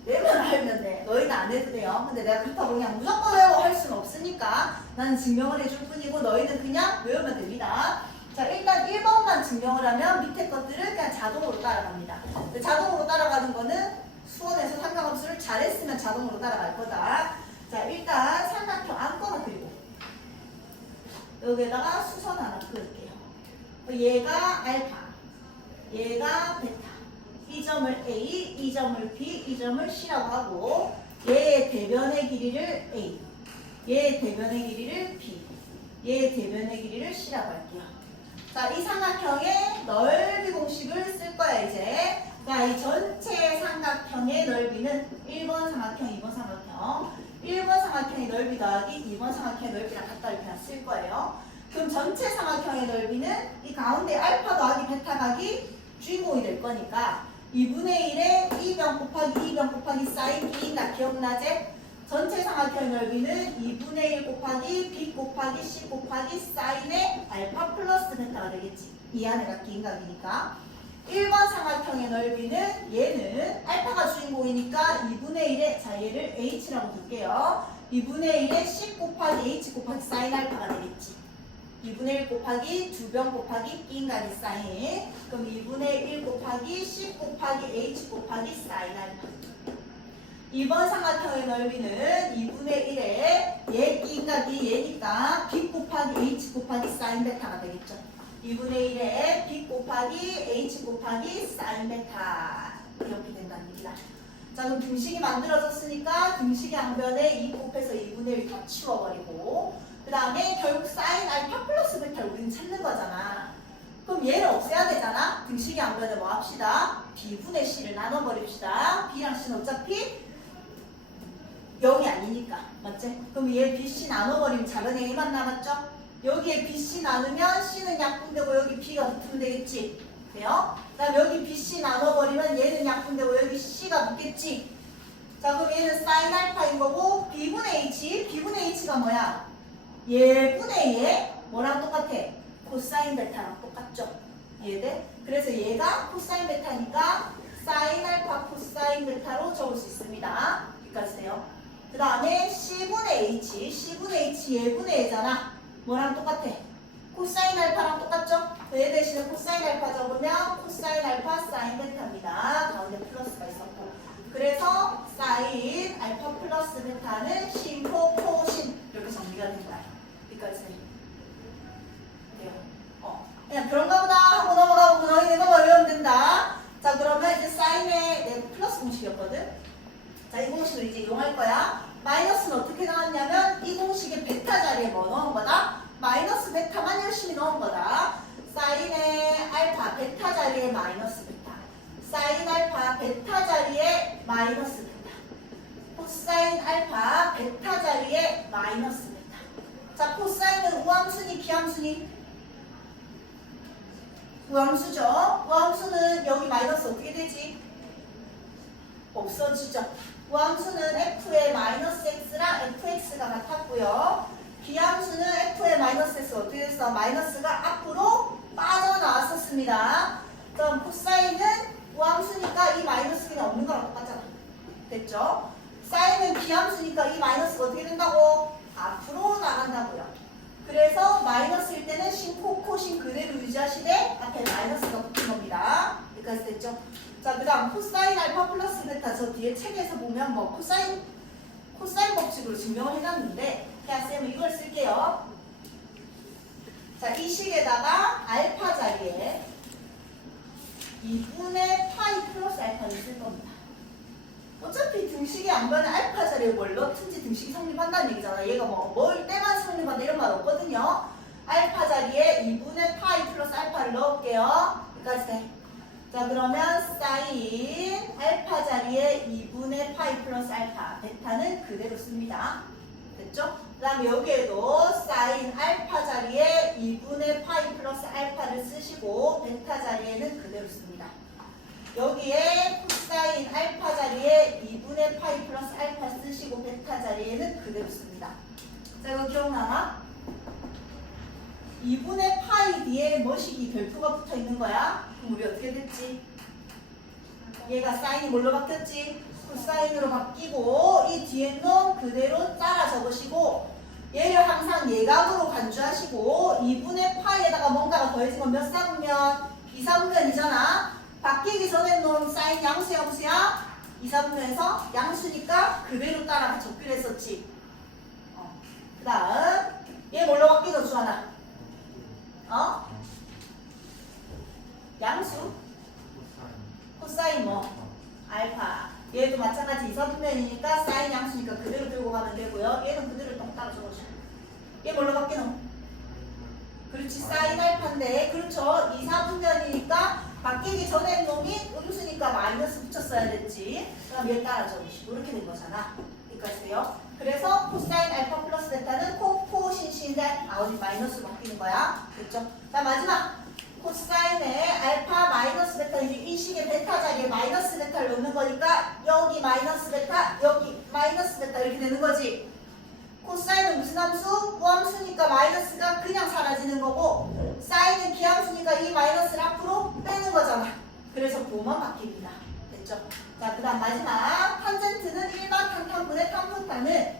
내면 알면 돼. 너희는 안 해도 돼요. 근데 내가 그렇다고 그냥 무조건 외워 할 수는 없으니까 나는 증명을 해줄 뿐이고 너희는 그냥 외우면 됩니다. 자, 일단 1번만 증명을 하면 밑에 것들을 그냥 자동으로 따라갑니다. 자동으로 따라가는 거는 수원에서 삼각함수를 잘했으면 자동으로 따라갈 거다. 자, 일단 삼각형 아무거나 그리고 여기에다가 수선 하나 그을게요. 얘가 알파, 얘가 베타. 이 점을 A, 이 점을 B, 이 점을 C라고 하고 얘의 대변의 길이를 A, 얘의 대변의 길이를 B, 얘의 대변의 길이를 C라고 할게요. 자, 이 삼각형의 넓이 공식을 쓸 거야 이제. 자, 이 전체 삼각형의 넓이는 1번 삼각형, 2번 삼각형. 1번 삼각형의 넓이 더하기 2번 삼각형의 넓이랑 같다 이렇게 쓸 거예요. 그럼 전체 삼각형의 넓이는 이 가운데 알파 더하기 베타 각이 주인공이 될 거니까 2분의 1에 2변 곱하기 2변 곱하기 사인 B가 기억나지? 전체 삼각형의 넓이는 2분의 1 곱하기 B 곱하기 C 곱하기 사인의 알파 플러스 베타가 되겠지. 이 안에가 기인각이니까. 1번 삼각형의 넓이는 얘는 알파가 주인공이니까 2분의 1에 자 얘를 H라고 둘게요. 2분의 1에 C 곱하기 H 곱하기 사인 알파가 되겠지. 2분의 1 곱하기 2변 곱하기 B인각이 사인. 그럼 2분의 1 곱하기 C 곱하기 H 곱하기 사인 알파. 2번 삼각형의 넓이는 2분의 1에 얘 B인각이 얘니까 B 곱하기 H 곱하기 사인 베타가 되겠죠. 2분의 1에 B 곱하기 H 곱하기 사인 베타 이렇게 된다는 얘기다. 자, 그럼 등식이 만들어졌으니까 등식의 양변에 2 곱해서 2분의 1 다 치워버리고 그 다음에 결국 사인 알파 플러스 베타를 우리는 찾는 거잖아. 그럼 얘를 없애야 되잖아. 등식의 양변에 뭐 합시다? B분의 C를 나눠버립시다. B랑 C는 어차피 0이 아니니까. 맞지? 그럼 얘 BC 나눠버리면 작은 A만 남았죠? 여기에 BC 나누면 C는 약분되고 여기 B가 붙으면 되겠지. 돼요? 그 다음 여기 BC 나눠버리면 얘는 약분되고 여기 C가 붙겠지. 자, 그럼 얘는 사인 알파인 거고 B분의 H, B분의 H가 뭐야? 얘분의 얘 뭐랑 똑같아? 코사인 베타랑 똑같죠? 얘들. 그래서 얘가 코사인 베타니까 사인 알파 코사인 베타로 적을 수 있습니다. 여기까지 돼요. 그 다음에 C분의 H, C분의 H 얘분의 얘잖아. 뭐랑 똑같아? 코사인 알파랑 똑같죠? 얘 대신에 코사인 알파 적으면 코사인 알파 사인 베타입니다. 가운데 플러스가 있었고. 그래서 사인 알파 플러스 베타는 신코코신 이렇게 정리가 된다. 여기까지 돼요. 그냥 그런가 보다 하고 넘어가고 너희 이거 외우면 된다. 자, 그러면 이제 사인의 내 플러스 공식이었거든. 자, 이 공식을 이제 이용할 거야. 마이너스는 어떻게 나왔냐면 이 공식의 베타 자리에 뭐 넣은 거다? 마이너스 베타만 열심히 넣은 거다. 사인의 알파 베타 자리에 마이너스 베타. 사인 알파 베타 자리에 마이너스 베타. 코사인 알파 베타 자리에 마이너스 베타. 자, 코사인은 우함수니 비함수니? 우함수죠. 우함수는 여기 마이너스 어떻게 되지? 없어지죠. 우함수는 f의 마이너스 x랑 fx가 같았고요. 비함수는 f의 마이너스 x 어떻게 됐어? 마이너스가 앞으로 빠져나왔었습니다. 그럼 코사인은 우함수니까 이 마이너스 그냥 없는 거랑 똑같잖아. 됐죠? 사인은 비함수니까 이 마이너스가 어떻게 된다고? 앞으로 나간다고요. 그래서 마이너스일 때는 신, 코, 코신 그대로 유지하시되 앞에 마이너스가 붙은 겁니다. 여기까지 됐죠? 자, 그 다음 코사인 알파 플러스 베타 저 뒤에 책에서 보면 뭐 코사인 법칙으로 증명을 해놨는데 그냥 쌤은 이걸 쓸게요. 자, 이 식에다가 알파 자리에 2분의 파이 플러스 알파를 쓸 겁니다. 어차피 등식이 안 변해 알파 자리에 뭘 넣든지 등식이 성립한다는 얘기잖아. 얘가 뭘 때만 성립한다 이런 말 없거든요. 알파 자리에 2분의 파이 플러스 알파를 넣을게요. 여기까지 돼. 자, 그러면 사인 알파 자리에 2분의 파이 플러스 알파 베타는 그대로 씁니다. 됐죠? 그 다음에 여기에도 사인 알파 자리에 2분의 파이 플러스 알파를 쓰시고 베타 자리에는 그대로 씁니다. 여기에 코사인 알파 자리에 2분의 파이 플러스 알파 쓰시고 베타 자리에는 그대로 씁니다. 자, 이거 기억나나? 2분의 파이 뒤에 뭐식이 별표가 붙어 있는 거야? 그럼 우리 어떻게 됐지? 얘가 사인이 뭘로 바뀌었지? 코사인으로 바뀌고 이 뒤에 놈 그대로 따라 적으시고 얘를 항상 예각으로 간주하시고 2분의 파이에다가 뭔가가 더해지면 몇 사분면? 비사분면이잖아. 바뀌기 전에 놓은 사인 양수야 무수야? 2사분면에서 양수니까 그대로 따라 적기로 했었지. 그 다음 얘 뭘로 바뀌어 주하나? 양수? 코사인 뭐? 알파. 얘도 마찬가지 2사분면이니까 사인 양수니까 그대로 들고 가면 되고요. 얘는 그대로 딱 따라 적어주고. 얘 뭘로 바뀌노? 그렇지, 사인 알파인데 그렇죠. 2사분면이니까 바뀌기 전에 놈이 음수니까 마이너스 붙였어야 됐지. 그럼 얘 따라 적으시고 이렇게 된 거잖아. 여기까지요. 그래서 코사인 알파 플러스 베타는 코신신인데 어디 마이너스로 바뀌는 거야. 됐죠? 자, 마지막 코사인의 알파 마이너스 베타 이 식의 베타 자리에 마이너스 베타를 넣는 거니까 여기 마이너스 베타 여기 마이너스 베타 이렇게 되는 거지. 코사인은 무슨 함수? 우함수니까 마이너스가 그냥 사라지는 거고 사인은 비함수니까 이 마이너스를 앞으로 빼는 거잖아. 그래서 부호만 바뀝니다. 됐죠? 자, 그 다음 마지막 탄젠트는 일반 탄탄분의 탄분탄은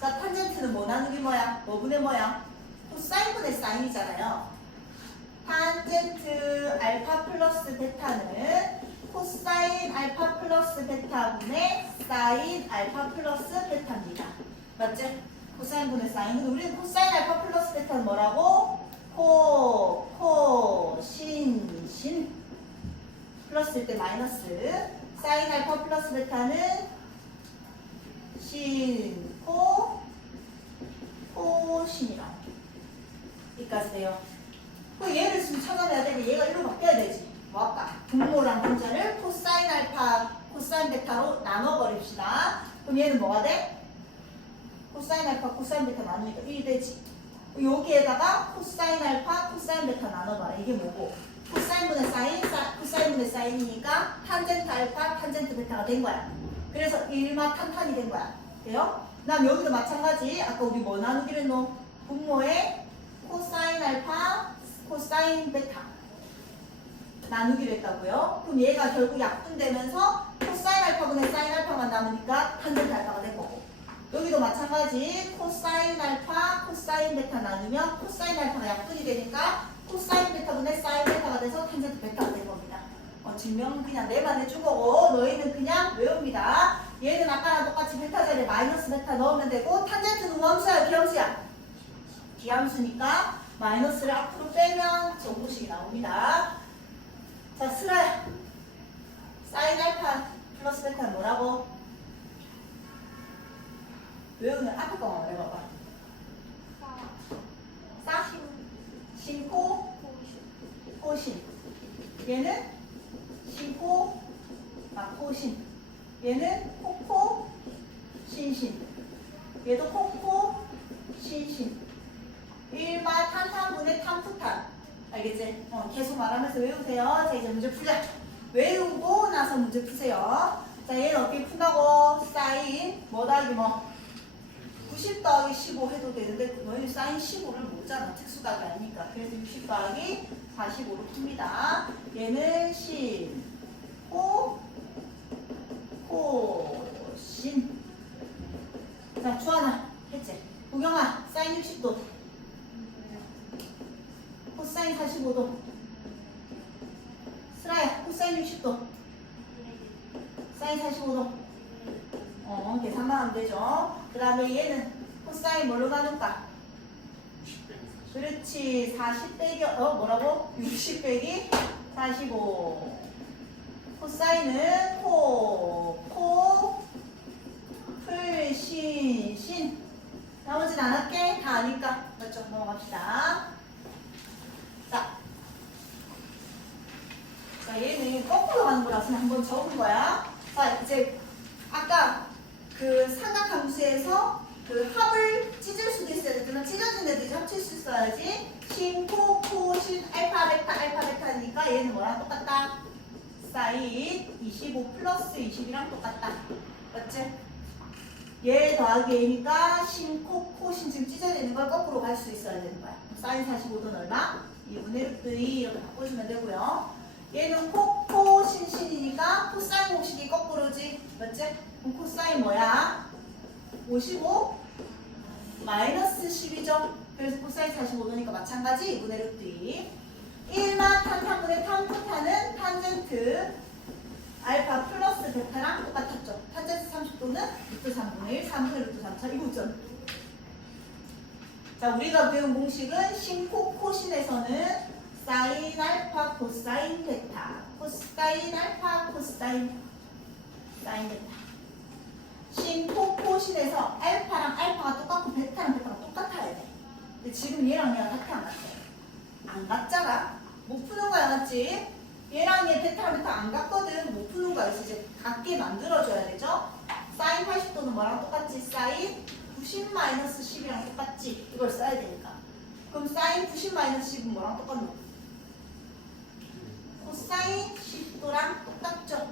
자, 탄젠트는 뭐 나누기 뭐야? 뭐분의 뭐야? 코사인분의 사인이잖아요. 탄젠트 알파 플러스 베타는 코사인 알파 플러스 베타분의 사인 알파 플러스 베타입니다. 맞지? 코사인분의 사인은 우리는 코사인 알파 플러스 베타는 뭐라고? 신 플러스일 때 마이너스 사인 알파 플러스 베타는 코신이라고 여기까지 돼요. 그 얘를 지금 찾아내야 되는데 얘가 일로 바뀌어야 되지. 뭐 아까 분모랑 분자를 코사인 알파 코사인 베타로 나눠버립시다. 그럼 얘는 뭐가 돼? 코사인 알파 코사인 베타 나누니까 1 되지. 여기에다가 코사인 알파 코사인 베타 나눠봐라. 이게 뭐고? 코사인분의 사인 코사인분의 사인이니까 탄젠트 알파 탄젠트 베타가 된 거야. 그래서 1마 탄탄이 된 거야. 돼요? 그 다음 여기도 마찬가지. 아까 우리 뭐 나누기로 했노? 분모에 코사인 알파 코사인 베타 나누기로 했다고요. 그럼 얘가 결국 약분되면서 코사인 알파분의 사인 알파만 남으니까 탄젠트 알파가 된 거고. 여기도 마찬가지. 코사인 알파 코사인 베타 나누면 코사인 알파가 약분이 되니까 코사인 베타분의 사인 베타가 돼서 탄젠트 베타가 된 겁니다. 증명은 그냥 내만 해준 거고 너희는 그냥 외웁니다. 얘는 아까랑 똑같이 베타 자리에 마이너스 베타 넣으면 되고 탄젠트는 우함수야 비함수야? 비함수니까 마이너스를 앞으로 빼면 정보식이 나옵니다. 자, 슬아야. 사인 알파 플러스 베타는 뭐라고? 외우는 앞에 거만 말해봐봐. 신코 코신. 얘는 신코 코신. 얘는 코코 신신. 얘도 코코 신신. 1마 탄탄분의 탄푸탄. 알겠지? 계속 말하면서 외우세요. 자, 이제 문제 풀자. 외우고 나서 문제 푸세요. 자, 얘는 어떻게 푼다고? 사인 뭐 더하기 뭐? 90 더하기 15 해도 되는데 너희는 사인 15를 모르잖아. 특수각이 아니니까. 그래서 60 더하기 45로 풉니다. 얘는 신, 코, 신. 자, 주하나 했지? 우경아, 사인 60도. 코사인 45도. 스라야, 코사인 60도. 사인 45도. 계산만 하면 되죠. 그 다음에 얘는 코사인 뭘로 나눌까? 그렇지. 40 빼기, 뭐라고? 60 빼기 45. 코사인은 신. 나머지는 안 할게. 다 아니까. 맞죠? 넘어갑시다. 자, 얘는 거꾸로 가는 거라서 한번 적은 거야. 자, 이제 아까 그 삼각함수에서 그 합을 찢을 수도 있어야 되지만 찢어진 애도 이제 합칠 수 있어야지. 신, 코, 신, 알파, 베타니까 얘는 뭐랑 똑같다? 사인 25 플러스 20이랑 똑같다. 맞지? 얘 더하기 얘니까 신, 코, 신 지금 찢어져 있는 걸 거꾸로 갈 수 있어야 되는 거야. 사인 45도는 얼마? 2분의 루트 2 이렇게 바꿔주면 되고요. 얘는 코, 신이니까 코사인 공식이 거꾸로지. 맞지? 그럼 코사인 뭐야? 55 마이너스 10이죠. 그래서 코사인 45도니까 마찬가지 2분의 루트 2. 1마 탄탄분의 탄푸탄은 탄젠트 알파 플러스 베타랑 똑같았죠. 탄젠트 30도는 루트 3분의 1, 3분의 루트 3. 자, 이거 있잖아. 자, 우리가 배운 공식은 신, 코, 신에서는 사인 알파 코사인 베타, 코사인 알파 코사인 베타. 신, 코, 신에서 알파가 똑같고 베타가 똑같아야 돼. 근데 지금 얘랑 같아 안 같아? 안 같잖아. 못 푸는 거야, 맞지? 얘랑 얘 베타 안 같거든. 못 푸는 거야. 그래서 이제 같게 만들어줘야 되죠. 사인 80도는 뭐랑 똑같지? 사인 90-10이랑 똑같지? 이걸 써야 되니까. 그럼 사인 90-10은 뭐랑 똑같노? 코사인 10도랑 똑같죠?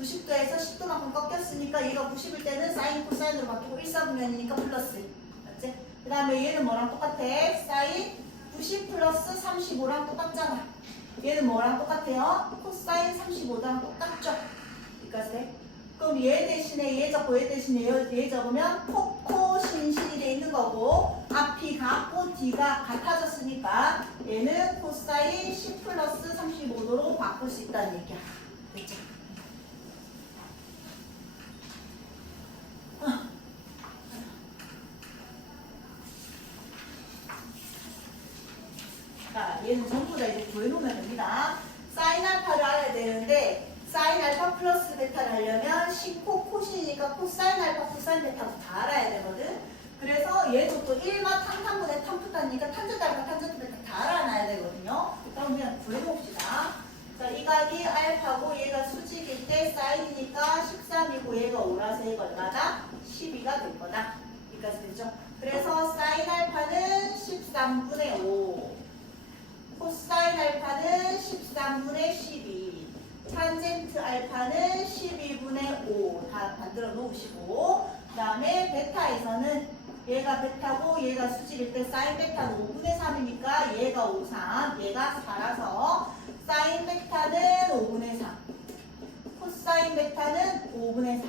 90도에서 10도만큼 꺾였으니까 얘가 90일 때는 사인 코사인으로 바뀌고 1사분면이니까 플러스. 맞지? 그 다음에 얘는 뭐랑 똑같아? 사인 90 플러스 35랑 똑같잖아. 얘는 뭐랑 똑같아요? 코사인 35랑 똑같죠? 여기까지 돼? 그럼 얘 대신에 얘 적고 얘 대신에 얘 적으면 신이 돼 있는 거고 앞이 같고 뒤가 같아졌으니까 얘는 코사인 10 플러스 35도로 바꿀 수 있다는 얘기야. 됐죠? 자, 얘는 전부 다 이제 구해놓으면 됩니다. 사인 알파를 알아야 되는데 사인 알파 플러스 베타를 하려면 코신이니까 코사인 알파 코사인 베타도 다 알아야 되거든. 그래서 얘도 또 1마 탄탄분의 탄푸탄이니까 탄젠트 알파 탄젠트 베타 다 알아놔야 되거든요. 그럼 그냥 구해봅시다. 자, 이 각이 알파고 얘가 수직일 때 사인이니까 13이고 얘가 5라서 얘가 얼마다? 12가 될 거다. 여기까지 되죠? 그래서 사인 알파는 13분의 5 코사인 알파는 13분의 12 탄젠트 알파는 12분의 5 다 만들어 놓으시고 그 다음에 베타에서는 얘가 베타고 얘가 수직일 때 사인 베타는 5분의 3이니까 얘가 5, 3 얘가 4라서 사인 베타는 5분의 3 코사인 베타는 5분의 4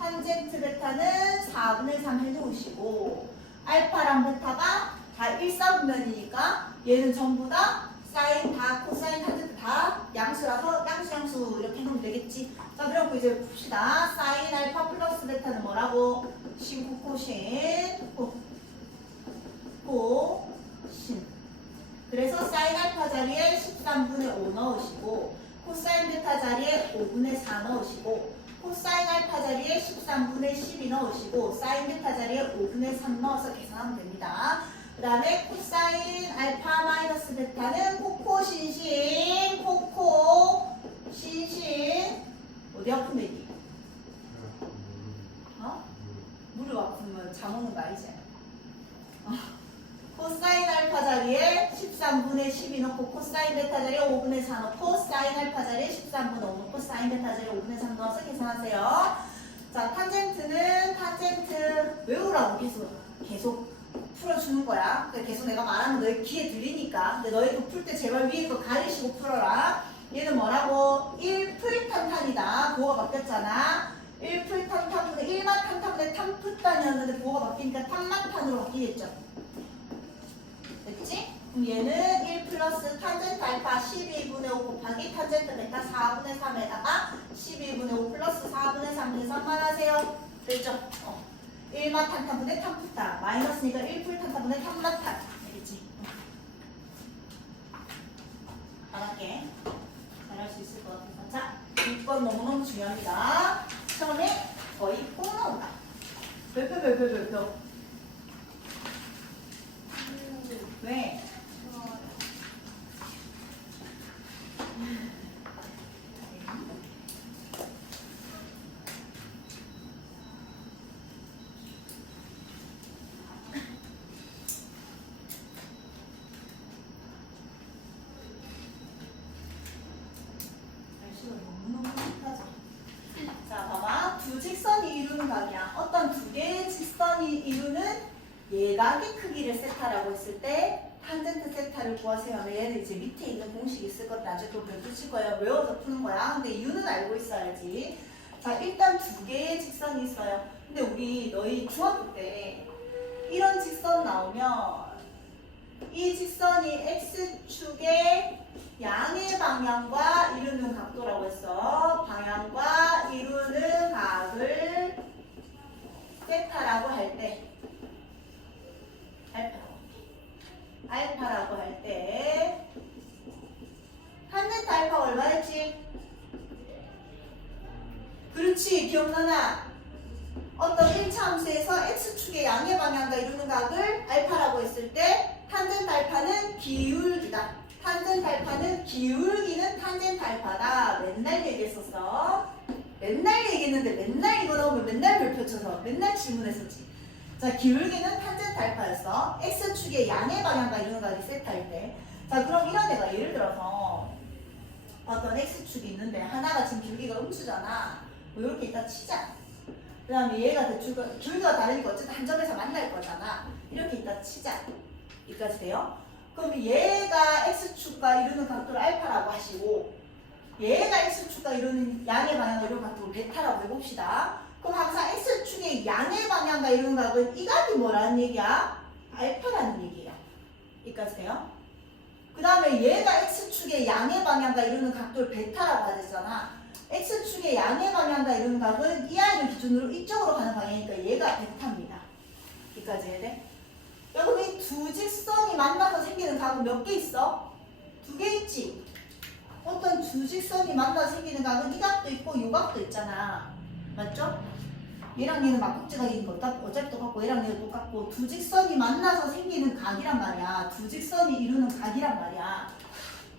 탄젠트 베타는 4분의 3 해놓으시고 알파랑 베타가 다 1사분면이니까 얘는 전부 다 사인 다 코사인 탄젠트 다 양수라서 양수 이렇게 해놓으면 되겠지. 자, 그럼 이제 봅시다. 사인 알파 플러스 베타는 뭐라고? 신, 코신 코신. 그래서 사인 알파 자리에 13분의 5 넣으시고 코사인 베타 자리에 5분의 4 넣으시고 코사인 알파 자리에 13분의 12 넣으시고 사인 베타 자리에 5분의 3 넣어서 계산하면 됩니다. 그 다음에 코사인 알파 마이너스 베타는 코코신신 코코신신 어디 아픈 얘기? 어? 5분의 4 넣고 사인 알파 자리에 13분의 5 넣고 사인 베타 자리에 5분의 3 넣어서 계산하세요. 자, 탄젠트는 탄젠트 외우라고 계속 풀어주는 거야. 그러니까 계속 내가 말하는 거 너희 귀에 들리니까. 근데 너희도 풀 때 제발 위에 거 가리시고 풀어라. 얘는 뭐라고? 1풀탄탄이다. 부호가 바뀌었잖아. 1풀탄탄분의 1마 탄탄분의 탄풋단이었는데 부호가 바뀌니까 탄마탄으로 바뀌겠죠. 됐지? 그럼 얘는 1 플러스 탄젠트 알파 12분의 5 곱하기 탄젠트 베타 4분의 3에다가 12분의 5 플러스 4분의 3 계산만 하세요. 됐죠? 1마 탄탄분의 탄풋단 마이너스니까 1풀 탄탄분의 탄마탄. 알겠지? 안 할게. 잘할 수 있을 것 같아서. 자, 6번 너무너무 중요합니다. 처음에 거의 꼭 나온다. 별. 왜? 날씨가 너무너무 습하죠. 자, 봐봐. 두 직선이 이루는 각이야. 어떤 두 개의 직선이 이루는 예각의 크기를 세타라고 했을 때 탄젠트 세타를 구하세요. 얘는 이제 밑에 있는 공식이 있을 건데 나중에 또 배우실 거예요. 외워서 푸는 거야. 근데 이유는 알고 있어야지. 자, 일단 두 개의 직선이 있어요. 근데 너희 중학교 때 이런 직선 나오면 이 직선이 x축의 양의 방향과 이루는 각도라고 했어. 방향과 이루는 각을 세타라고 할 때 알파라고 할 때 탄젠트 알파 얼마였지? 그렇지, 기억나나? 어떤 1차 함수에서 x축의 양의 방향과 이루는 각을 알파라고 했을 때 탄젠트 알파는 기울기다. 탄젠트 알파는 기울기는 탄젠트 알파다. 맨날 얘기했었어. 맨날 얘기했는데 맨날 이거 나오면 맨날 별표 쳐서 맨날 질문했었지. 자, 기울기는 탄젠트 알파였어. x축의 양의 방향과 이루는 각이 세타일 때. 자, 그럼 이런 애가 예를 들어서 어떤 x축이 있는데 하나가 지금 기울기가 음수잖아. 뭐 이렇게 있다 치자. 그 다음에 얘가 기울기가 다르니까 어쨌든 한 점에서 만날 거잖아. 이렇게 있다 치자. 여기까지 돼요? 그럼 얘가 x축과 이루는 각도를 알파라고 하시고 얘가 x축과 이루는 양의 방향과 이루는 각도를 베타라고 해봅시다. 그럼 항상 x축의 양의 방향과 이루는 각은 이 각이 뭐라는 얘기야? 알파라는 얘기예요. 여기까지 돼요? 그 다음에 얘가 x축의 양의 방향과 이루는 각도를 베타라고 하잖아. x축의 양의 방향과 이루는 각은 이 아이를 기준으로 이쪽으로 가는 방향이니까 얘가 베타입니다. 여기까지 해야 돼? 야, 그럼 이 두 직선이 만나서 생기는 각은 몇 개 있어? 2개 있지? 어떤 두 직선이 만나서 생기는 각은 이 각도 있고 이 각도 있잖아. 맞죠? 얘랑 얘는 막국지각이니까 어차피 똑같고 얘랑 얘는 똑같고 두 직선이 만나서 생기는 각이란 말이야. 두 직선이 이루는 각이란 말이야.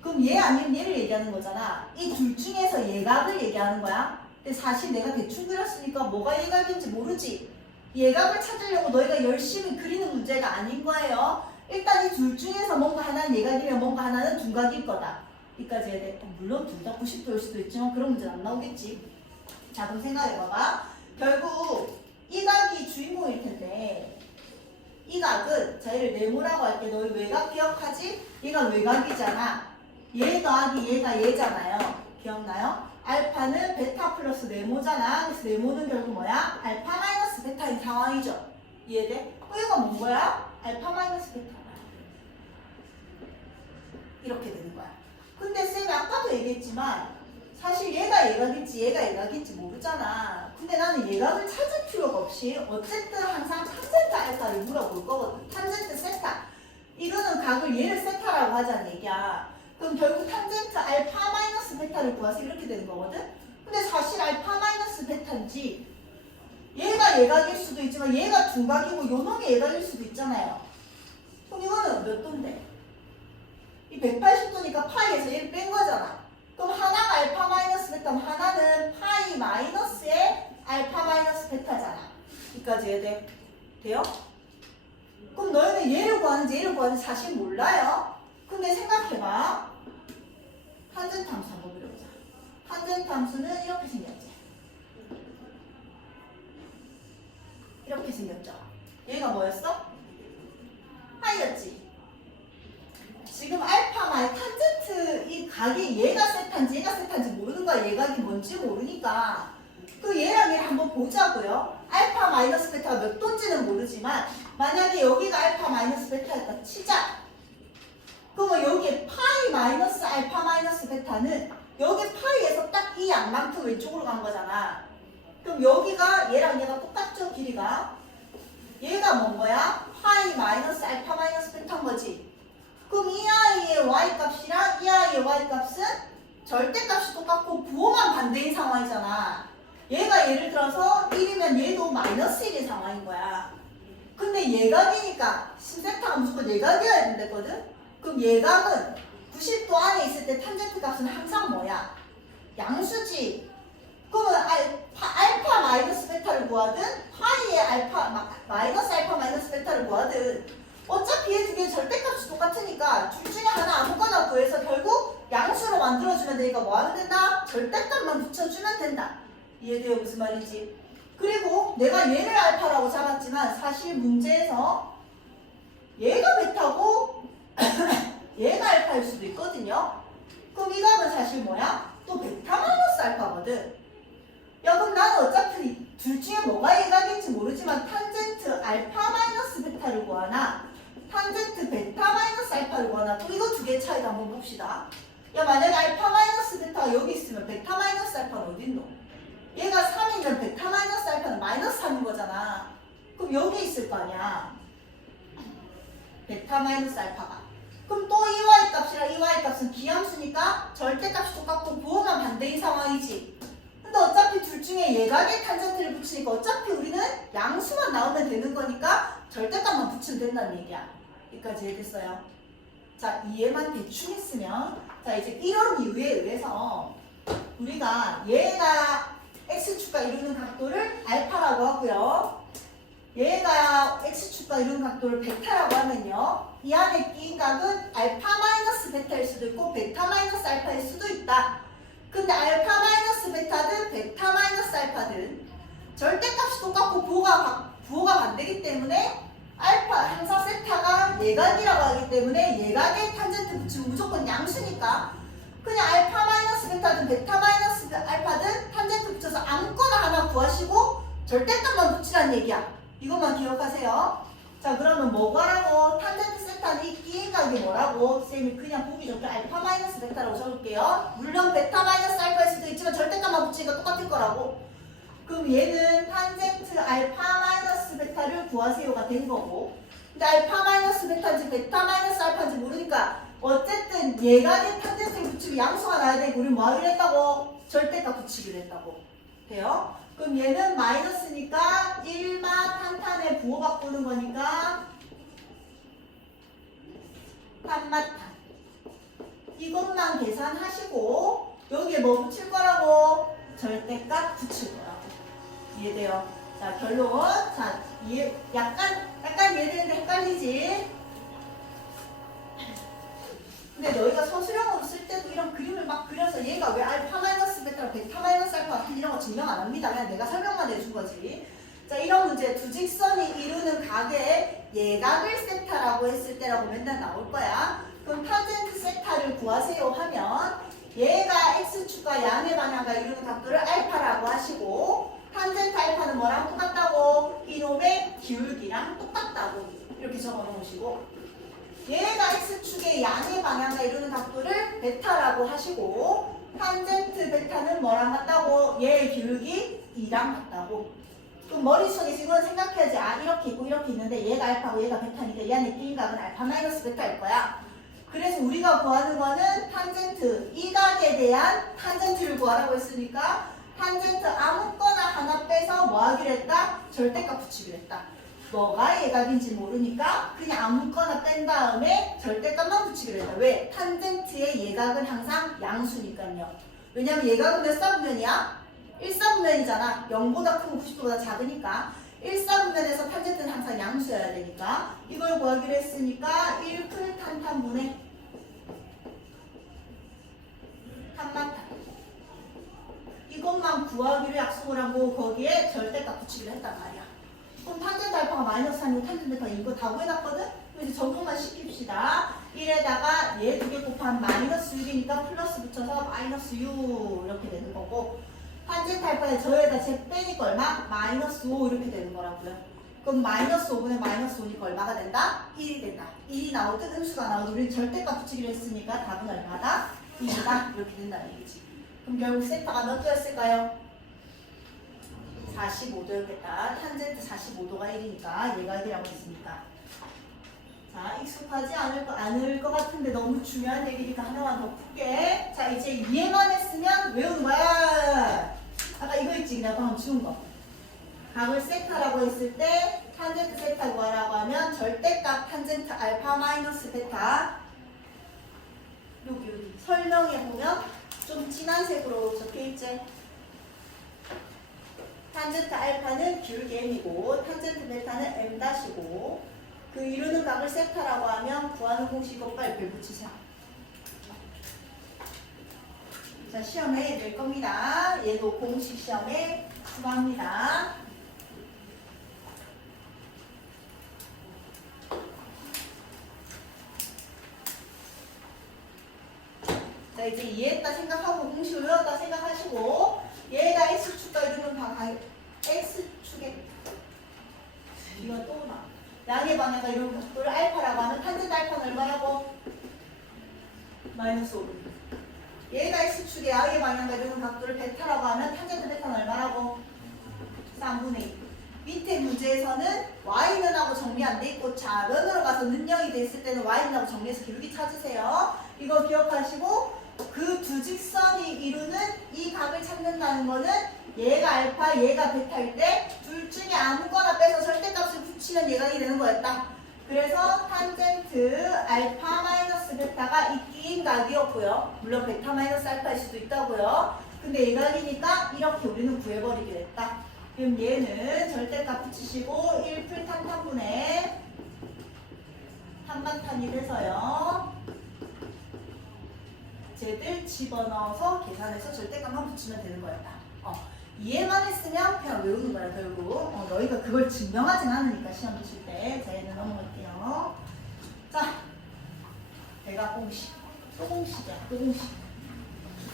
그럼 얘 아니면 얘를 얘기하는 거잖아. 이 둘 중에서 예각을 얘기하는 거야. 근데 사실 내가 대충 그렸으니까 뭐가 예각인지 모르지. 예각을 찾으려고 너희가 열심히 그리는 문제가 아닌 거예요. 일단 이 둘 중에서 뭔가 하나는 예각이면 뭔가 하나는 둔각일 거다. 여기까지 해야 돼. 물론 둘 다 90도일 수도 있지만 그런 문제는 안 나오겠지. 자, 그럼 생각해봐봐. 결국 이 각이 주인공일 텐데 이 각은 자, 얘를 네모라고 할 때 너희 외곽 기억하지? 얘가 외곽이잖아. 얘 더하기 얘가 얘잖아요. 기억나요? 알파는 베타 플러스 네모잖아. 그래서 네모는 결국 뭐야? 알파 마이너스 베타인 상황이죠. 이해돼? 얘가 뭔 거야? 알파 마이너스 베타. 이렇게 되는 거야. 근데 쌤이 아까도 얘기했지만 사실 얘가 예각일지 얘가 예각일지 모르잖아. 근데 나는 예각을 찾을 필요가 없이 어쨌든 항상 탄젠트 알파를 물어볼 거거든. 탄젠트 세타. 이거는 각을 얘를 세타라고 하자는 얘기야. 그럼 결국 탄젠트 알파 마이너스 베타를 구해서 이렇게 되는 거거든. 근데 사실 알파 마이너스 베타인지 얘가 예각일 수도 있지만 얘가 둔각이고 요놈이 예각일 수도 있잖아요. 그럼 이거는 몇 도인데? 이 180도니까 파이에서 얘를 뺀 거잖아. 그럼 하나가 알파 마이너스 베타면 하나는 파이 마이너스의 알파 마이너스 베타잖아. 여기까지 해야 돼. 돼요? 그럼 너희는 얘를 구하는지 얘를 구하는지 사실 몰라요. 근데 생각해봐. 세타 함수는 이렇게 생겼지. 이렇게 생겼죠. 얘가 뭐였어? 파이였지. 지금 알파 마이 탄젠트 이 각이 얘가 세타인지 얘가 세타인지 모르는 거야. 얘각이 뭔지 모르니까 그 얘랑 얘를 한번 보자고요. 알파 마이너스 베타가 몇 도인지는 모르지만 만약에 여기가 알파 마이너스 베타였다 치자. 그러면 여기에 파이 마이너스 알파 마이너스 베타는 여기 파이에서 딱 이 양만큼 왼쪽으로 간 거잖아. 그럼 여기가 얘랑 얘가 똑같죠, 길이가. 얘가 뭔 거야? 파이 마이너스 알파 마이너스 베타인 거지. 그럼 이 아이의 y값이랑 이 아이의 y값은 절대값이 똑같고 부호만 반대인 상황이잖아. 얘가 예를 들어서 1이면 얘도 마이너스 1인 상황인 거야. 근데 예각이니까 신세타가 무조건 예각이어야 된다거든? 그럼 예각은 90도 안에 있을 때 탄젠트 값은 항상 뭐야? 양수지. 그러면 알파 마이너스 베타를 구하든 파이의 알파 마이너스 알파 마이너스 베타를 구하든 어차피 얘 두 개의 절대값이 똑같으니까 둘 중에 하나 아무거나 구해서 결국 양수로 만들어주면 되니까 뭐 하면 된다? 절대값만 붙여주면 된다. 이해돼요? 무슨 말인지. 그리고 내가 얘를 알파라고 잡았지만 사실 문제에서 얘가 베타고 얘가 알파일 수도 있거든요. 그럼 이 값은 사실 뭐야? 또 베타 마이너스 알파거든. 야 그럼 나는 어차피 둘 중에 뭐가 예각인지 모르지만 탄젠트 알파 마이너스 베타를 구하나 탄젠트 베타 마이너스 알파를 구하나 또 이거 두 개의 차이를 한번 봅시다. 야 만약에 알파 마이너스 베타가 여기 있으면 베타 마이너스 알파는 어딨노? 얘가 3이면 베타 마이너스 알파는 마이너스 3인 거잖아. 그럼 여기 있을 거 아니야. 베타 마이너스 알파가. 그럼 또 이 y값이랑 이 y값은 기함수니까 절대값이 똑같고 부호만 반대인 상황이지. 근데 어차피 둘 중에 예각의 탄젠트를 붙이니까 어차피 우리는 양수만 나오면 되는 거니까 절대값만 붙이면 된다는 얘기야. 여기까지 이해됐어요? 자, 이해만 대충 했으면 자 이제 이런 이유에 의해서 우리가 얘가 x축과 이루는 각도를 알파라고 하고요. 얘가 x축과 이루는 각도를 베타라고 하면요. 이 안에 끼인 각은 알파 마이너스 베타일 수도 있고 베타 마이너스 알파일 수도 있다. 근데 알파 마이너스 베타든 베타 마이너스 알파든 절대값이 똑같고 부호가 반대기 때문에 알파 항상 세타가 예각이라고 하기 때문에 예각의 탄젠트 붙이면 무조건 양수니까 그냥 알파 마이너스 베타든 베타 마이너스 알파든 탄젠트 붙여서 아무거나 하나 구하시고 절대값만 붙이라는 얘기야. 이것만 기억하세요. 자 그러면 뭐가라고? 탄젠트 세타는 이 끼인각이 뭐라고? 쌤이 그냥 보기 좋게 알파 마이너스 베타라고 적을게요. 물론 베타 마이너스 알파일 수도 있지만 절대값만 붙이니까 똑같을 거라고. 그럼 얘는 탄젠트 알파 마이너스 베타를 구하세요가 된 거고. 근데 알파 마이너스 베타인지 베타 마이너스 알파인지 모르니까 어쨌든 예각의 탄젠트를 붙이고 양수가 나야 되고 우리 뭐 하기로 했다고? 절대값 붙이기로 했다고. 돼요? 그럼 얘는 마이너스니까 1마 탄탄의 부호 바꾸는 거니까 탄마탄. 이것만 계산하시고 여기에 뭐 붙일 거라고? 절대값 붙일 거라고. 이해돼요? 자 결론. 자 이해 약간 이해되는데 헷갈리지? 근데 너희가 서술형으로 쓸 때도 이런 그림을 막 그려서 얘가 왜 알파 마이너스 베타랑 베타 마이너스 알파 같은 이런 거 증명 안 합니다. 그냥 내가 설명만 해준 거지. 자 이런 문제 두 직선이 이루는 각의 예각을 세타라고 했을 때라고 맨날 나올 거야. 그럼 탄젠트 세타를 구하세요 하면 얘가 x축과 양의 방향과 이루는 각도를 알파라고 하시고 탄젠트 알파는 뭐랑 똑같다고? 이놈의 기울기랑 똑같다고 이렇게 적어 놓으시고 얘가 x축의 양의 방향과 이루는 각도를 베타라고 하시고 탄젠트 베타는 뭐랑 같다고? 얘의 기울기 2랑 같다고. 그럼 머릿속에서 이건 생각해야지. 아 이렇게 있고 이렇게 있는데 얘가 알파고 얘가 베타니까 얘 안에 끼인 각은 알파 마이너스 베타일 거야. 그래서 우리가 구하는 거는 탄젠트 이 각에 대한 탄젠트를 구하라고 했으니까 탄젠트 아무거나 하나 빼서 뭐 하기로 했다? 절대값 붙이기로 했다. 뭐가 예각인지 모르니까 그냥 아무거나 뺀 다음에 절대값만 붙이기로 했다. 왜? 탄젠트의 예각은 항상 양수니까요. 왜냐면 예각은 몇 사분면이야? 1사분면이잖아. 0보다 크고 90도보다 작으니까 1사분면에서 탄젠트는 항상 양수여야 되니까 이걸 구하기로 했으니까 1풀 탄탄분의 탄마탄. 알파만 구하기로 약속을 하고 거기에 절대값 붙이기로 했단 말이야. 그럼 탄젠트 알파가 마이너스 3이고 탄젠트 베타 이거 다 구해놨거든? 이제 적용만 시킵시다. 1에다가 얘 두 개 곱하면 마이너스 6이니까 플러스 붙여서 마이너스 6 이렇게 되는 거고, 탄젠트 알파에 저에다 제 빼니까 얼마? 마이너스 5 이렇게 되는 거라고요. 그럼 마이너스 5분의 마이너스 5니까 얼마가 된다? 1이 된다. 1이 나오든 음수가 나오든 우리는 절대값 붙이기로 했으니까 답은 얼마다? 1이다. 이렇게 된다는 얘기지. 그럼 결국 세타가 몇 도였을까요? 45도였겠다. 탄젠트 45도가 1이니까 얘가 1이라고 했으니까. 자, 익숙하지 않을 것 같은데 너무 중요한 얘기니까 하나만 더 풀게. 자, 이제 이해만 했으면 외우는 거야. 아까 이거 있지, 그냥 방금 주운 거. 각을 세타라고 했을 때 탄젠트 세타 구하라고 하면 절대값 탄젠트 알파 마이너스 베타. 여기 설명해 보면 좀 진한 색으로 적혀있지. 탄젠트 알파는 기울기 m이고 탄젠트 베타는 m-이고 그 이루는 각을 세타라고 하면 구하는 공식 것과 옆에 붙이세요. 자, 시험에 낼 겁니다. 얘도 공식 시험에 수고합니다. 자, 이제 이해했다 생각하고 공식을 외웠다 생각하시고 얘가 X축과 이루는 방 X축에 이거 또 나. 양의 방향과 이루는 각도를 알파라고 하면 탄젠트 알파는 얼마라고? 마이너스 5. 얘가 X축의 양의 방향과 이루는 각도를 베타라고 하면 탄젠트 베타는 얼마라고? 3분의 2. 밑에 문제에서는 Y는 하고 정리 안 돼 있고 자, 면으로 가서 는영이 됐을 때는 Y는 하고 정리해서 기울기 찾으세요. 이거 기억하시고 그 두 직선이 이루는 이 각을 찾는다는 거는 얘가 알파, 얘가 베타일 때 둘 중에 아무거나 빼서 절대값을 붙이면 얘가 이 되는 거였다. 그래서 탄젠트 알파 마이너스 베타가 이 끼인 각이었고요. 물론 베타 마이너스 알파일 수도 있다고요. 근데 얘각이니까 이렇게 우리는 구해버리게 됐다. 그럼 얘는 절대값 붙이시고 1풀 탄탄분의 탄반탄이 돼서요. 쟤들 집어넣어서 계산해서 절대값만 붙이면 되는 거였다. 이해만 했으면 그냥 외우는 거야 결국. 너희가 그걸 증명하진 않으니까 시험 보실 때. 자, 얘는 넘어갈게요. 자, 대각 공식. 또 공식이야. 또 공식.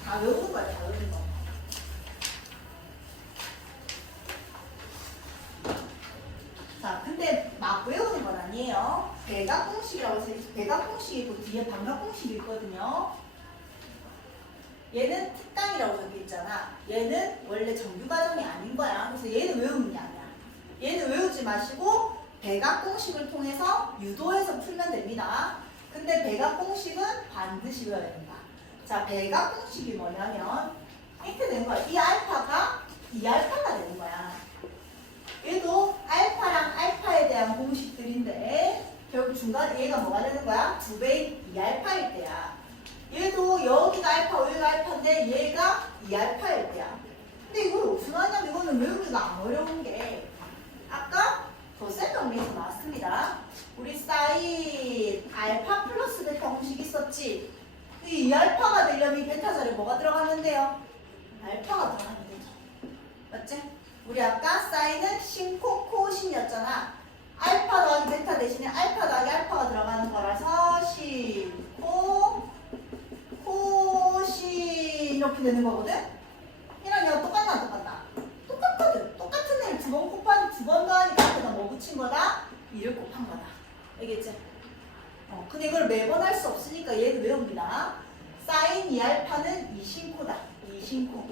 다 외우는 거야. 다 외우는 거. 자, 근데 막 외우는 건 아니에요. 대각 공식이라고 해서 대각 공식이 있고 뒤에 반각 공식이 있거든요. 얘는 특강이라고 적혀 있잖아. 얘는 원래 정규 과정이 아닌 거야. 그래서 얘는 외우는 게 아니야. 얘는 외우지 마시고 대각 공식을 통해서 유도해서 풀면 됩니다. 근데 대각 공식은 반드시 외워야 된다. 자, 대각 공식이 뭐냐면 이렇게 되는 거야. 이 알파가 이 알파가 되는 거야. 얘도 알파랑 알파에 대한 공식들인데 결국 중간에 얘가 뭐가 되는 거야? 2배인 2알파일 때야. 얘도 여기가 알파, 여기가 알파인데 얘가 2알파일 때야. 근데 이걸 어떻게 하냐면 이거는 외우기가 안 어려운 게 아까 덧셈 정리에서 나왔습니다. 우리 사인 알파 플러스 베타 공식 있었지? 이 2알파가 되려면 이 베타 자리에 뭐가 들어가면 돼요? 알파가 들어가면 되죠. 맞지? 우리 아까 사인은 신코 코신이었잖아. 알파 더하기 베타 대신에 알파 더하기 알파가 들어가는 거라서 신코 코신 이렇게 되는 거거든? 이랑 얘가 똑같나 안 똑같나? 똑같거든. 똑같은 애를 두 번 더하니까 앞에다 뭐 붙인 거다? 2를 곱한 거다. 알겠지? 근데 이걸 매번 할 수 없으니까 얘를 외웁니다. 사인 2알파는 2신코다. 2신코.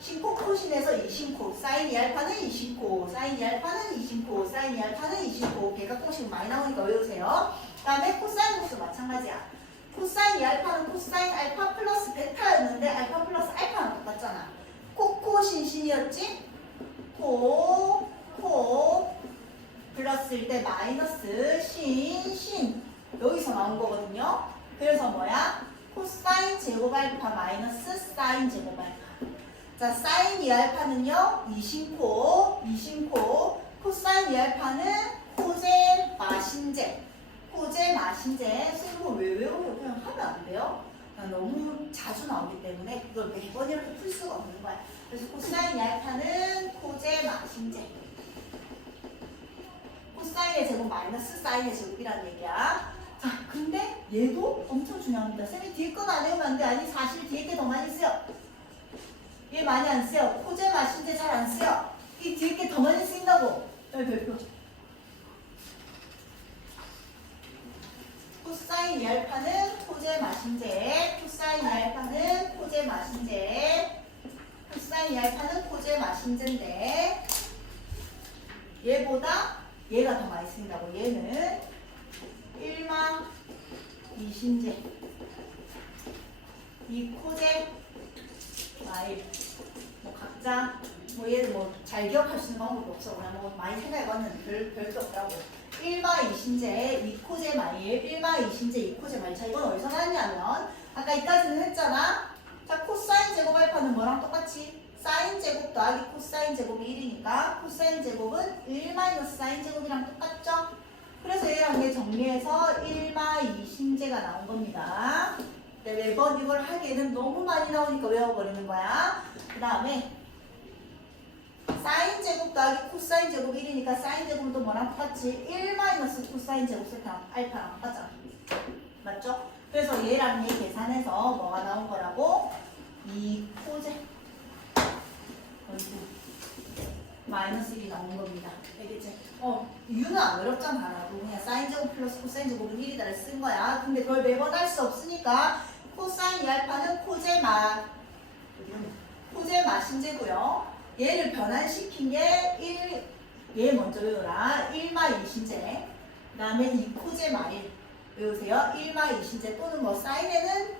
신코 코신에서 2신코. 사인 2알파는 2신코. 사인 2알파는 2신코. 사인 2알파는 2신코. 개각 공식 많이 나오니까 외우세요. 그 다음에 코사인 공식 마찬가지야. 코사인 2알파는 코사인 알파 플러스 베타였는데 알파 플러스 알파는 똑같잖아. 코신신이었지? 코 플러스일 때 마이너스 신 여기서 나온 거거든요. 그래서 뭐야? 코사인 제곱 알파 마이너스 사인 제곱 알파. 자, 사인 2알파는요 2신코 코사인 2알파는 코제 마신제. 승부 왜 외워요? 그냥 하면 안 돼요? 너무 자주 나오기 때문에 그걸 매번 이렇게 풀 수가 없는 거야. 그래서 코사인 알파는 코제 마신제. 코사인의 제곱 마이너스 사인의 제곱이라는 얘기야. 자, 근데 얘도 엄청 중요합니다. 쌤이 뒤에 건 안 외우면 안 돼. 아니, 사실 뒤에 게 더 많이 쓰여. 얘 많이 안 쓰여. 코제 마신제 잘 안 쓰여. 이 뒤에 게 더 많이 쓰인다고. 별표. 코사인 2알파는 코제 마신제. 코사인 2알파는 코제 마신제. 코사인 2알파는 코제 마신제인데 얘보다 얘가 더 많이 쓰인다고. 얘는 1마 2신제 2코제 마일. 뭐 각자 뭐 얘를 뭐 잘 기억할 수 있는 방법이 없어. 그냥 뭐 많이 생각해봤는데 별게 없다고. 1마 2신제 2코제 마일 1마 2신제 2코제 마일. 자, 이건 어디서 나왔냐면 아까 이까지는 했잖아. 자, 코사인 제곱 알파는 뭐랑 똑같이 사인 제곱 더하기 코사인 제곱이 1이니까 코사인 제곱은 1 마이너스 사인 제곱이랑 똑같죠? 그래서 얘랑 얘 정리해서 1마 2신제가 나온 겁니다. 네, 매번 이걸 하기에는 너무 많이 나오니까 외워버리는 거야. 그 다음에 사인 제곱 더하기 코사인 제곱 1이니까 사인 제곱은 또 뭐랑 똑같이 1 마이너스 코사인 제곱 세타랑 알파랑 똑같잖아. 맞죠? 그래서 얘랑 얘 계산해서 뭐가 나온 거라고? 2코제 마이너스 1이 나온 겁니다. 알겠지? 이유는 안 어렵잖아. 나도 그냥 사인 제곱 플러스 코사인 제곱은 1이다를 쓴 거야. 근데 그걸 매번 할 수 없으니까 코사인 2알파는 코제 마신제고요. 얘를 변환시킨 게 얘 먼저 외우라. 1마 2신제. 그 다음에 2코제 마일 외우세요. 1마 2신제 또는 뭐 사인에는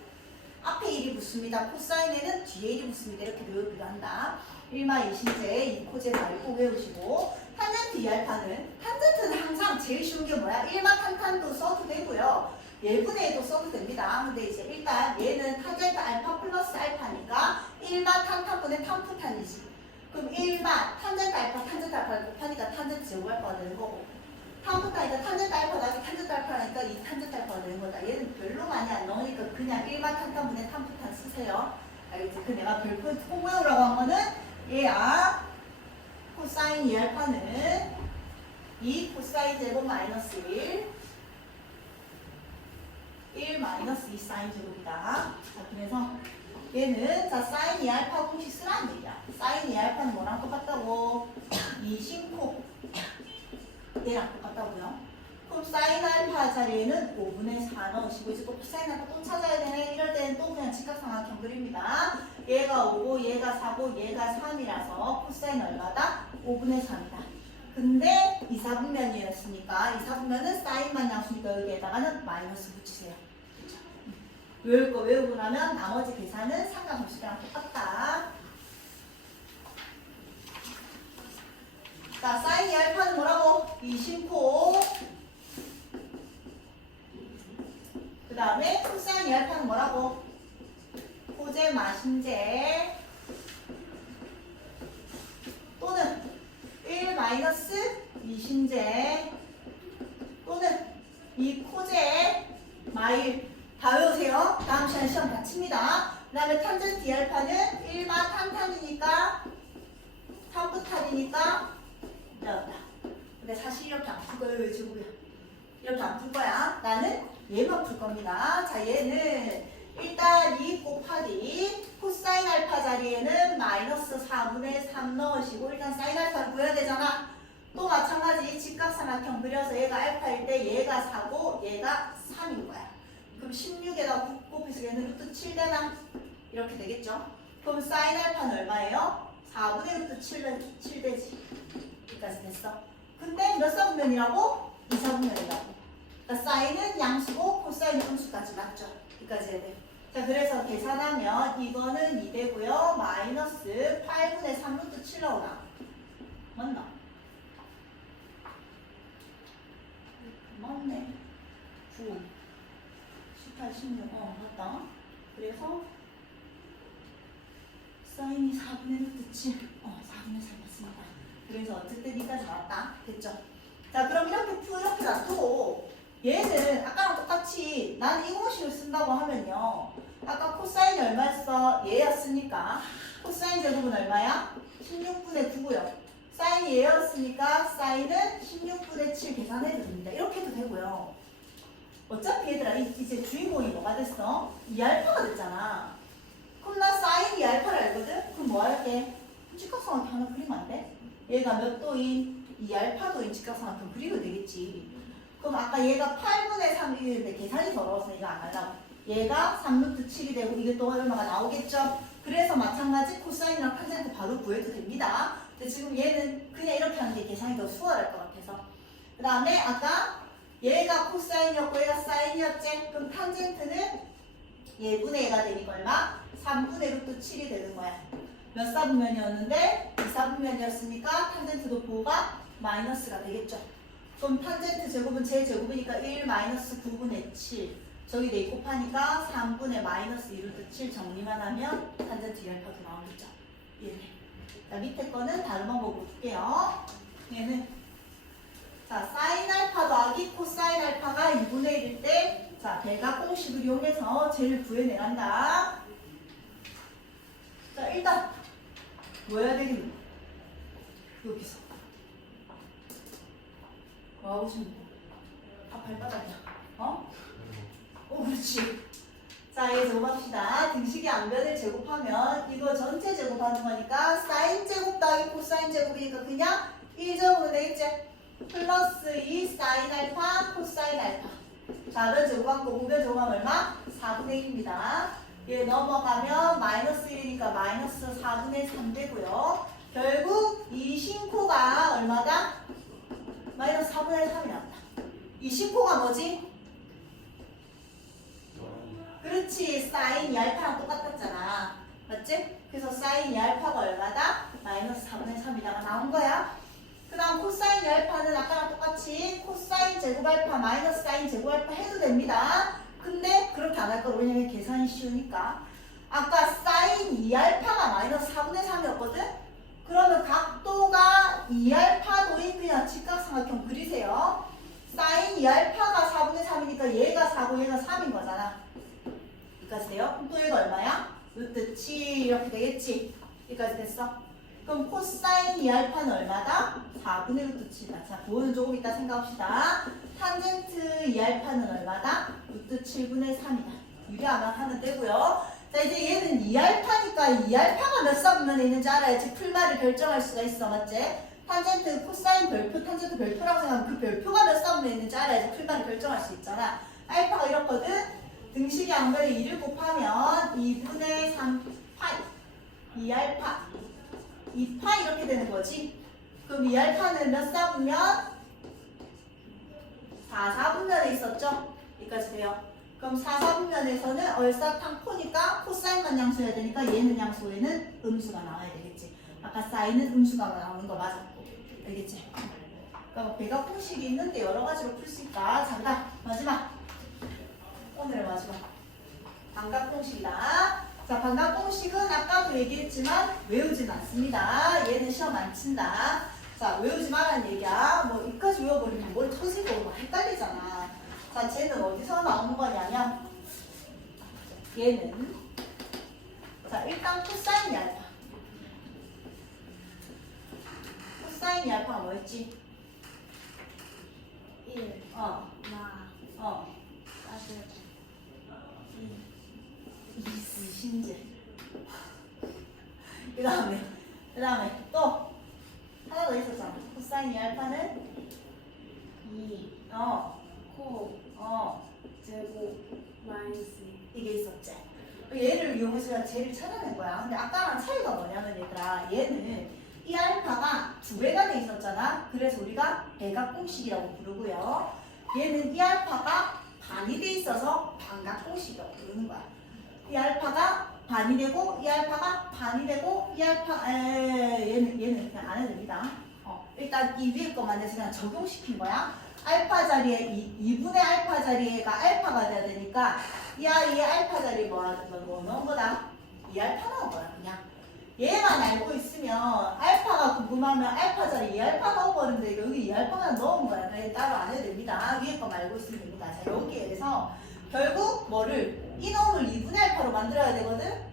앞에 1이 붙습니다. 코사인에는 뒤에 1이 붙습니다. 이렇게 외우기도 한다. 1마 2신제 2코제 마일 꼭 외우시고 탄젠트 2알파는 탄젠트는 항상 제일 쉬운 게 뭐야? 1마 탄탄도 써도 되고요. 예분의 1도 써도 됩니다. 근데 이제 일단 얘는 탄젠트 알파 플러스 알파니까 1마 탄탄분의 탄푸탄이지. 그럼 1마 탄젠트 알파를 곱하니까 탄젠트 제곱 알파가 되는 거고 탄푸탄이니까 탄젠트 알파 나중에 탄젠트 알파라니까 이 탄젠트 알파가 되는 거다. 얘는 별로 많이 안 나오니까 그냥 1마 탄탄분의 탄푸탄 쓰세요. 알겠지? 그 내가 별표 꼭 외우라고 한 거는 얘야. 코사인 2알파는 2 코사인 제곱 마이너스 1 마이너스 2 사인 제곱이다. 자, 그래서 얘는 자 사인 2알파 공식 쓰라는 얘기야. 사인 2알파는 뭐랑 똑같다고? 2 신코 얘랑 똑같다고요. 그럼 사인 알파 자리에는 5분의 4 넣으시고 이제 또 코사인 알파 또 찾아야 되네. 이럴 때는 또 그냥 직각삼각형 그립니다. 얘가 5고 얘가 4고 얘가 3이라서 코사인 얼마다? 5분의 3이다. 근데 2, 4분면이었으니까 2, 4분면은 사인만 양수니까 여기에다가는 마이너스 붙이세요. 그렇죠? 외울 거 외우고 나면 나머지 계산은 삼각함수랑 똑같다. 자, 사인 2알파는 뭐라고? 2신코. 그 다음에 코사인 2알파는 뭐라고? 코제 마신제. 또는 1 마이너스 2신제. 또는 2 코제 마일. 다 외우세요. 다음 시간에 시험 다 칩니다. 그 다음에 탄젠트 2알파는 1마 탄탄이니까 탄부탄이니까 이렇다. 근데 사실 이렇게 안 풀 거예요. 지금 이렇게 안 풀 거야. 나는 얘만 풀 겁니다. 자, 얘는 일단 2 곱하기 코사인 알파 자리에는 마이너스 4분의 3 넣으시고 일단 사인 알파를 구해야 되잖아. 또 마찬가지 직각삼각형 그려서 얘가 알파일 때 얘가 4고 얘가 3인 거야. 그럼 16에다 9 곱해서 얘는 루트 7되나? 이렇게 되겠죠? 그럼 사인 알파는 얼마예요? 4분의 루트 7되지. 여기까지 됐어. 근데 몇 사분면이라고? 2, 4분면이라고. 그러니까 사인은 양수고 코사인은 음수까지 맞죠? 여기까지 해야 돼. 자, 그래서 계산하면 이거는 2되고요. 마이너스 8분의 3 루트 7 나오나? 맞나? 맞네. 9, 18, 16. 맞다. 그래서 사인이 4분의 루트 7. 4분의 3 맞습니다. 그래서 어쨌든 여기까지 나왔다. 됐죠? 자, 그럼 이렇게 놔두고 얘는 아까랑 똑같이 나는 이 공식을 쓴다고 하면요. 아까 코사인이 얼마였어? 얘였으니까 코사인 제곱은 얼마야? 16분의 9고요. 사인이 얘였으니까 사인은 16분의 7 계산해도 됩니다. 이렇게 해도 되고요. 어차피 얘들아 이제 주인공이 뭐가 됐어? 2알파가 됐잖아. 그럼 나 사인 2알파를 알거든? 그럼 뭐 할게? 직각삼각형 하나 그리면 안 돼? 얘가 몇 도인? 2알파도인 직각삼각형 그리면 되겠지. 그럼 아까 얘가 8분의 3이는데 계산이 더러워서 이거 안 하려고. 얘가 3루트 7이 되고 이게 또 얼마가 나오겠죠? 그래서 마찬가지 코사인이랑 탄젠트 바로 구해도 됩니다. 근데 지금 얘는 그냥 이렇게 하는 게 계산이 더 수월할 것 같아서. 그 다음에 아까 얘가 코사인이었고 얘가 사인이었지? 그럼 탄젠트는 얘분의 얘가 되니까 얼마? 3분의 루트 7이 되는 거야. 몇 사분면이었는데 2사분면이었으니까 탄젠트도 보호가 마이너스가 되겠죠. 그럼 탄젠트 제곱은 제 제곱이니까 1 마이너스 9분의 7. 저기 4 곱하니까 3분의 마이너스 2루트 7 정리만 하면 탄젠트 2알파도 나오겠죠. 얘네. 자, 밑에 거는 다른 방법으로 볼게요. 얘는 자, 사인 알파 더하기 코사인 알파가 2분의 1일 때 자, 대각 공식을 이용해서 쟤를 구해내란다. 자, 일단 뭐 해야 되겠노? 여기서 뭐 하고 싶노? 다 발바닥이야. 어? 그렇지. 자, 얘 제곱합시다. 등식의 양변을 제곱하면 이거 전체 제곱하는 거니까 사인 제곱 더하기 코사인 제곱이니까 그냥 1제곱으로 되겠지? 플러스 2 사인 알파 코사인 알파. 좌변 제곱한 거 우변 제곱하면 얼마? 4분의 1입니다. 얘 넘어가면 마이너스 1이니까 마이너스 4분의 3 되고요. 결국 이 신코가 얼마다? 마이너스 4분의 3이 나왔다. 이 신코가 뭐지? 그렇지. 사인 2알파랑 똑같았잖아. 맞지? 그래서 사인 2알파가 얼마다? 마이너스 4분의 3이다가 나온 거야. 그 다음 코사인 2알파는 아까랑 똑같이 코사인 제곱 알파 마이너스 사인 제곱 알파 해도 됩니다. 근데 그렇게 안 할 거야. 왜냐면 계산이 쉬우니까. 아까 사인 2알파가 마이너스 4분의 3이었거든? 그러면 각도가 2알파도인 그냥 직각삼각형 그리세요. 사인 2알파가 4분의 3이니까 얘가 4고 얘가 3인 거잖아. 여기까지 돼요? 그럼 또 얘가 얼마야? 루트 7 이렇게 되겠지? 여기까지 됐어? 그럼 코사인 2알파는 얼마다? 4분의 루트 7이다. 자, 그거는 조금 이따 생각합시다. 탄젠트 2알파는 얼마다? 루트 7분의 3이다. 유리하면 하면 되고요. 자, 이제 얘는 2알파니까 2알파가 몇 사분면에 있는지 알아야지 풀말을 결정할 수가 있어. 맞지? 탄젠트 코사인 별표, 탄젠트 별표라고 생각하면 그 별표가 몇 사분면에 있는지 알아야지 풀말을 결정할 수 있잖아. 알파가 이렇거든? 등식의 양변에 2를 곱하면 2분의 3 파이 2알파 2파 이렇게 되는 거지. 그럼 2알파는 몇 사분면? 4사분면에 있었죠? 여기까지 돼요. 그럼 4사분면에서는 얼사탕포니까 코사인만 양수해야 되니까 얘는 양수, 얘는 음수가 나와야 되겠지. 아까 사인은 음수가 나오는 거 맞았고. 알겠지? 그러니까 배각 공식이 있는데 여러 가지로 풀 수 있다. 자, 그다음 마지막. 오늘의 마지막. 반각 공식이다. 자, 반각 공식은 아까도 얘기했지만 외우진 않습니다. 얘는 시험 안 친다. 자, 외우지 말라는 얘기야. 뭐 이까지 외워버리면 머리 터질 거고 막 헷갈리잖아. 자, 쟤는 어디서 나오는 거냐면 얘는 자, 일단 코사인 알파. 코사인 알파가 뭐였지? 1, 어. 마, 사실, 이신제. 그 다음에 또 하나 더 있었잖아. 코사인 알파는 2, 어, 코, 제곱, 마이너스 이게 있었지. 얘를 이용해서 쟤를 찾아낸 거야. 근데 아까랑 차이가 뭐냐면 얘들아, 얘는 이 알파가 두 배가 돼 있었잖아. 그래서 우리가 대각 공식이라고 부르고요. 얘는 이 알파가 반이 돼 있어서 반각 공식이라고 부르는 거야. 이 알파가 반이 되고 이 알파가 반이 되고 이 알파 얘는 그냥 안 해도 됩니다. 일단 이 위에 것만 해서 그냥 적용시킨 거야. 알파 자리에 2분의 알파 자리에가 알파가 돼야 되니까 이 알파 자리에 뭐 넣은 거다? 이 알파 넣은 거야 그냥. 얘만 알고 있으면 알파가 궁금하면 알파 자리에 이 알파 넣어버리는데 여기 이 알파만 넣은 거야. 그래서 따로 안 해도 됩니다. 위에 거 알고 있으면 됩니다. 자, 여기에서 결국 뭐를 이놈을 2분의 알파로 만들어야 되거든?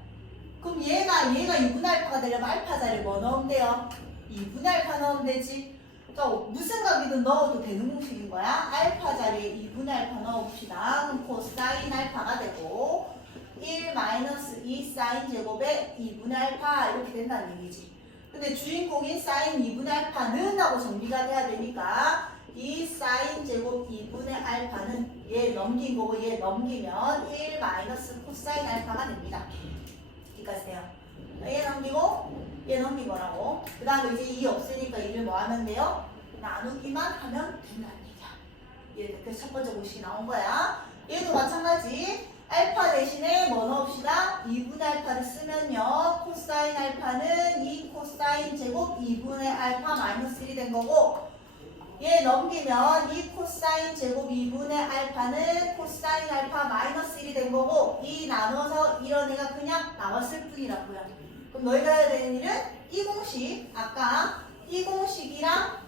그럼 얘가 2분의 알파가 되려면 알파 자리에 뭐 넣으면 돼요? 2분의 알파 넣으면 되지. 또 무슨 값이든 넣어도 되는 공식인 거야. 알파 자리에 2분의 알파 넣어봅시다. 그럼 코사인 알파가 되고 1 마이너스 2 사인 제곱에 2분의 알파 이렇게 된다는 얘기지. 근데 주인공인 사인 2분의 알파는 하고 정비가 돼야 되니까 이 사인 제곱 2분의 알파는 얘 넘긴 거고 얘 넘기면 1 마이너스 코사인 알파가 됩니다. 여기까지 돼요. 얘 넘기고 얘 넘긴 거라고. 그 다음에 이제 2 없으니까 2를 뭐 하면 돼요? 나누기만 하면 된다는 얘기야. 얘 그래서 첫 번째 공식이 나온 거야. 얘도 마찬가지. 알파 대신에 뭐 넣읍시다? 2분의 알파를 쓰면요. 코사인 알파는 2 코사인 제곱 2분의 알파 마이너스 1이 된 거고 얘 넘기면 2 코사인 제곱 2분의 알파는 코사인 알파 마이너스 1이 된 거고 2 나눠서 이런 애가 그냥 나왔을 뿐이라고요. 그럼 너희가 해야 되는 일은 이 공식, 아까 이 공식이랑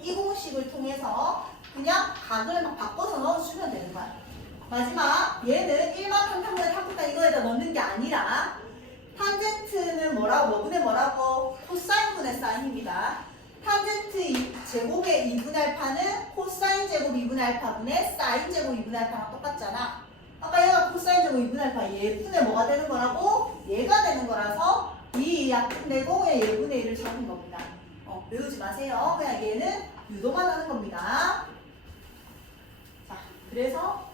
이 공식을 통해서 그냥 각을 막 바꿔서 넣어주면 되는 거야. 마지막 얘는 일반 탄탄분의 탑분단 이거에다 넣는 게 아니라 탄젠트는 뭐라고? 뭐분의 뭐라고? 코사인분의 사인입니다. 탄젠트 제곱의 2분의 알파는 코사인 제곱 2분의 알파분의 사인 제곱 2분의 알파랑 똑같잖아. 아까 얘가 코사인 제곱 2분의 알파 얘분의 뭐가 되는 거라고? 얘가 되는 거라서 이 약분 내고 그냥 얘분의 1을 적은 겁니다. 외우지 마세요. 그냥 얘는 유도만 하는 겁니다. 자, 그래서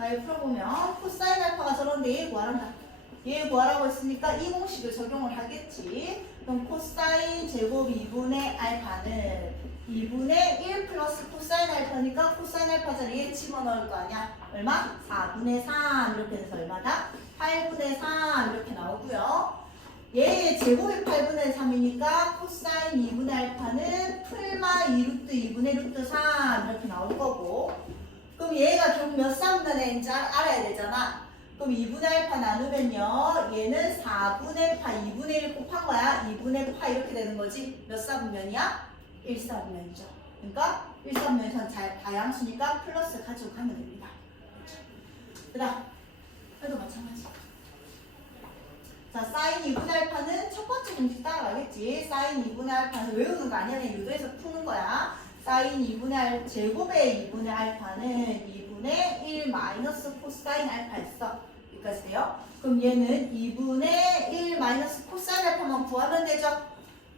자, 여기 풀어보면 코사인 알파가 저런데 얘 구하란다. 얘 구하라고 했으니까 이 공식을 적용을 하겠지. 그럼 코사인 제곱 2분의 알파는 2분의 1 플러스 코사인 알파니까 코사인 알파 자리에 집어넣을 거 아니야. 얼마? 4분의 3 이렇게 돼서 얼마다? 8분의 3 이렇게 나오고요. 얘의 제곱이 8분의 3이니까 코사인 2분의 알파는 풀마 2루트 2분의 루트 3 이렇게 나올 거고 그럼 얘가 결국 몇 4분의 n인지 알아야 되잖아. 그럼 2분의 알파 나누면요. 얘는 4분의 파 2분의 1 곱한 거야. 2분의 파 이렇게 되는 거지. 몇 4분면이야? 1 4분면이죠. 그러니까 1 4분면에선 다양수니까 플러스 가지고 가면 됩니다. 그 다음 얘도 마찬가지. 자, 사인 2분의 알파는 첫 번째 공식 따라가겠지. 사인 2분의 알파는 외우는 거 아니야. 그냥 유도해서 푸는 거야. 사인 2분의 제곱의 2분의 알파는 2분의 1 마이너스 코사인 알파였어. 여기까지 돼요. 그럼 얘는 2분의 1 마이너스 코사인 알파만 구하면 되죠.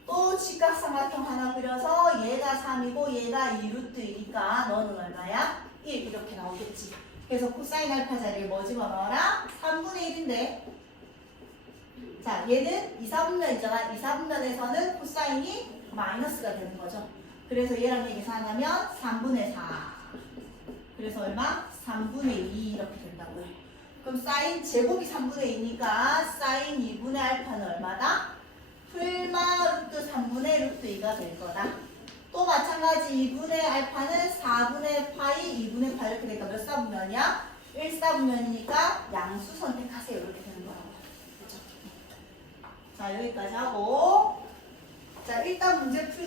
또 직각삼각형 하나 그려서 얘가 3이고 얘가 2루트 2니까 너는 얼마야? 1 이렇게 나오겠지. 그래서 코사인 알파 자리에 뭐 집어넣어라? 3분의 1인데 자, 얘는 2, 4분면 있잖아. 2, 4분면에서는 코사인이 마이너스가 되는 거죠. 그래서 얘랑 얘 계산하면 3분의 4. 그래서 얼마? 3분의 2 이렇게 된다고요. 그럼 사인 제곱이 3분의 2니까 사인 2분의 알파는 얼마다? 풀마 루트 3분의 루트 2가 될 거다. 또 마찬가지 2분의 알파는 4분의 파이 2분의 파 이렇게 되니까 몇 4분면이야? 1, 4분면이니까 양수 선택하세요. 이렇게 되는 거라고. 그렇죠? 자, 여기까지 하고 자, 일단 문제 풀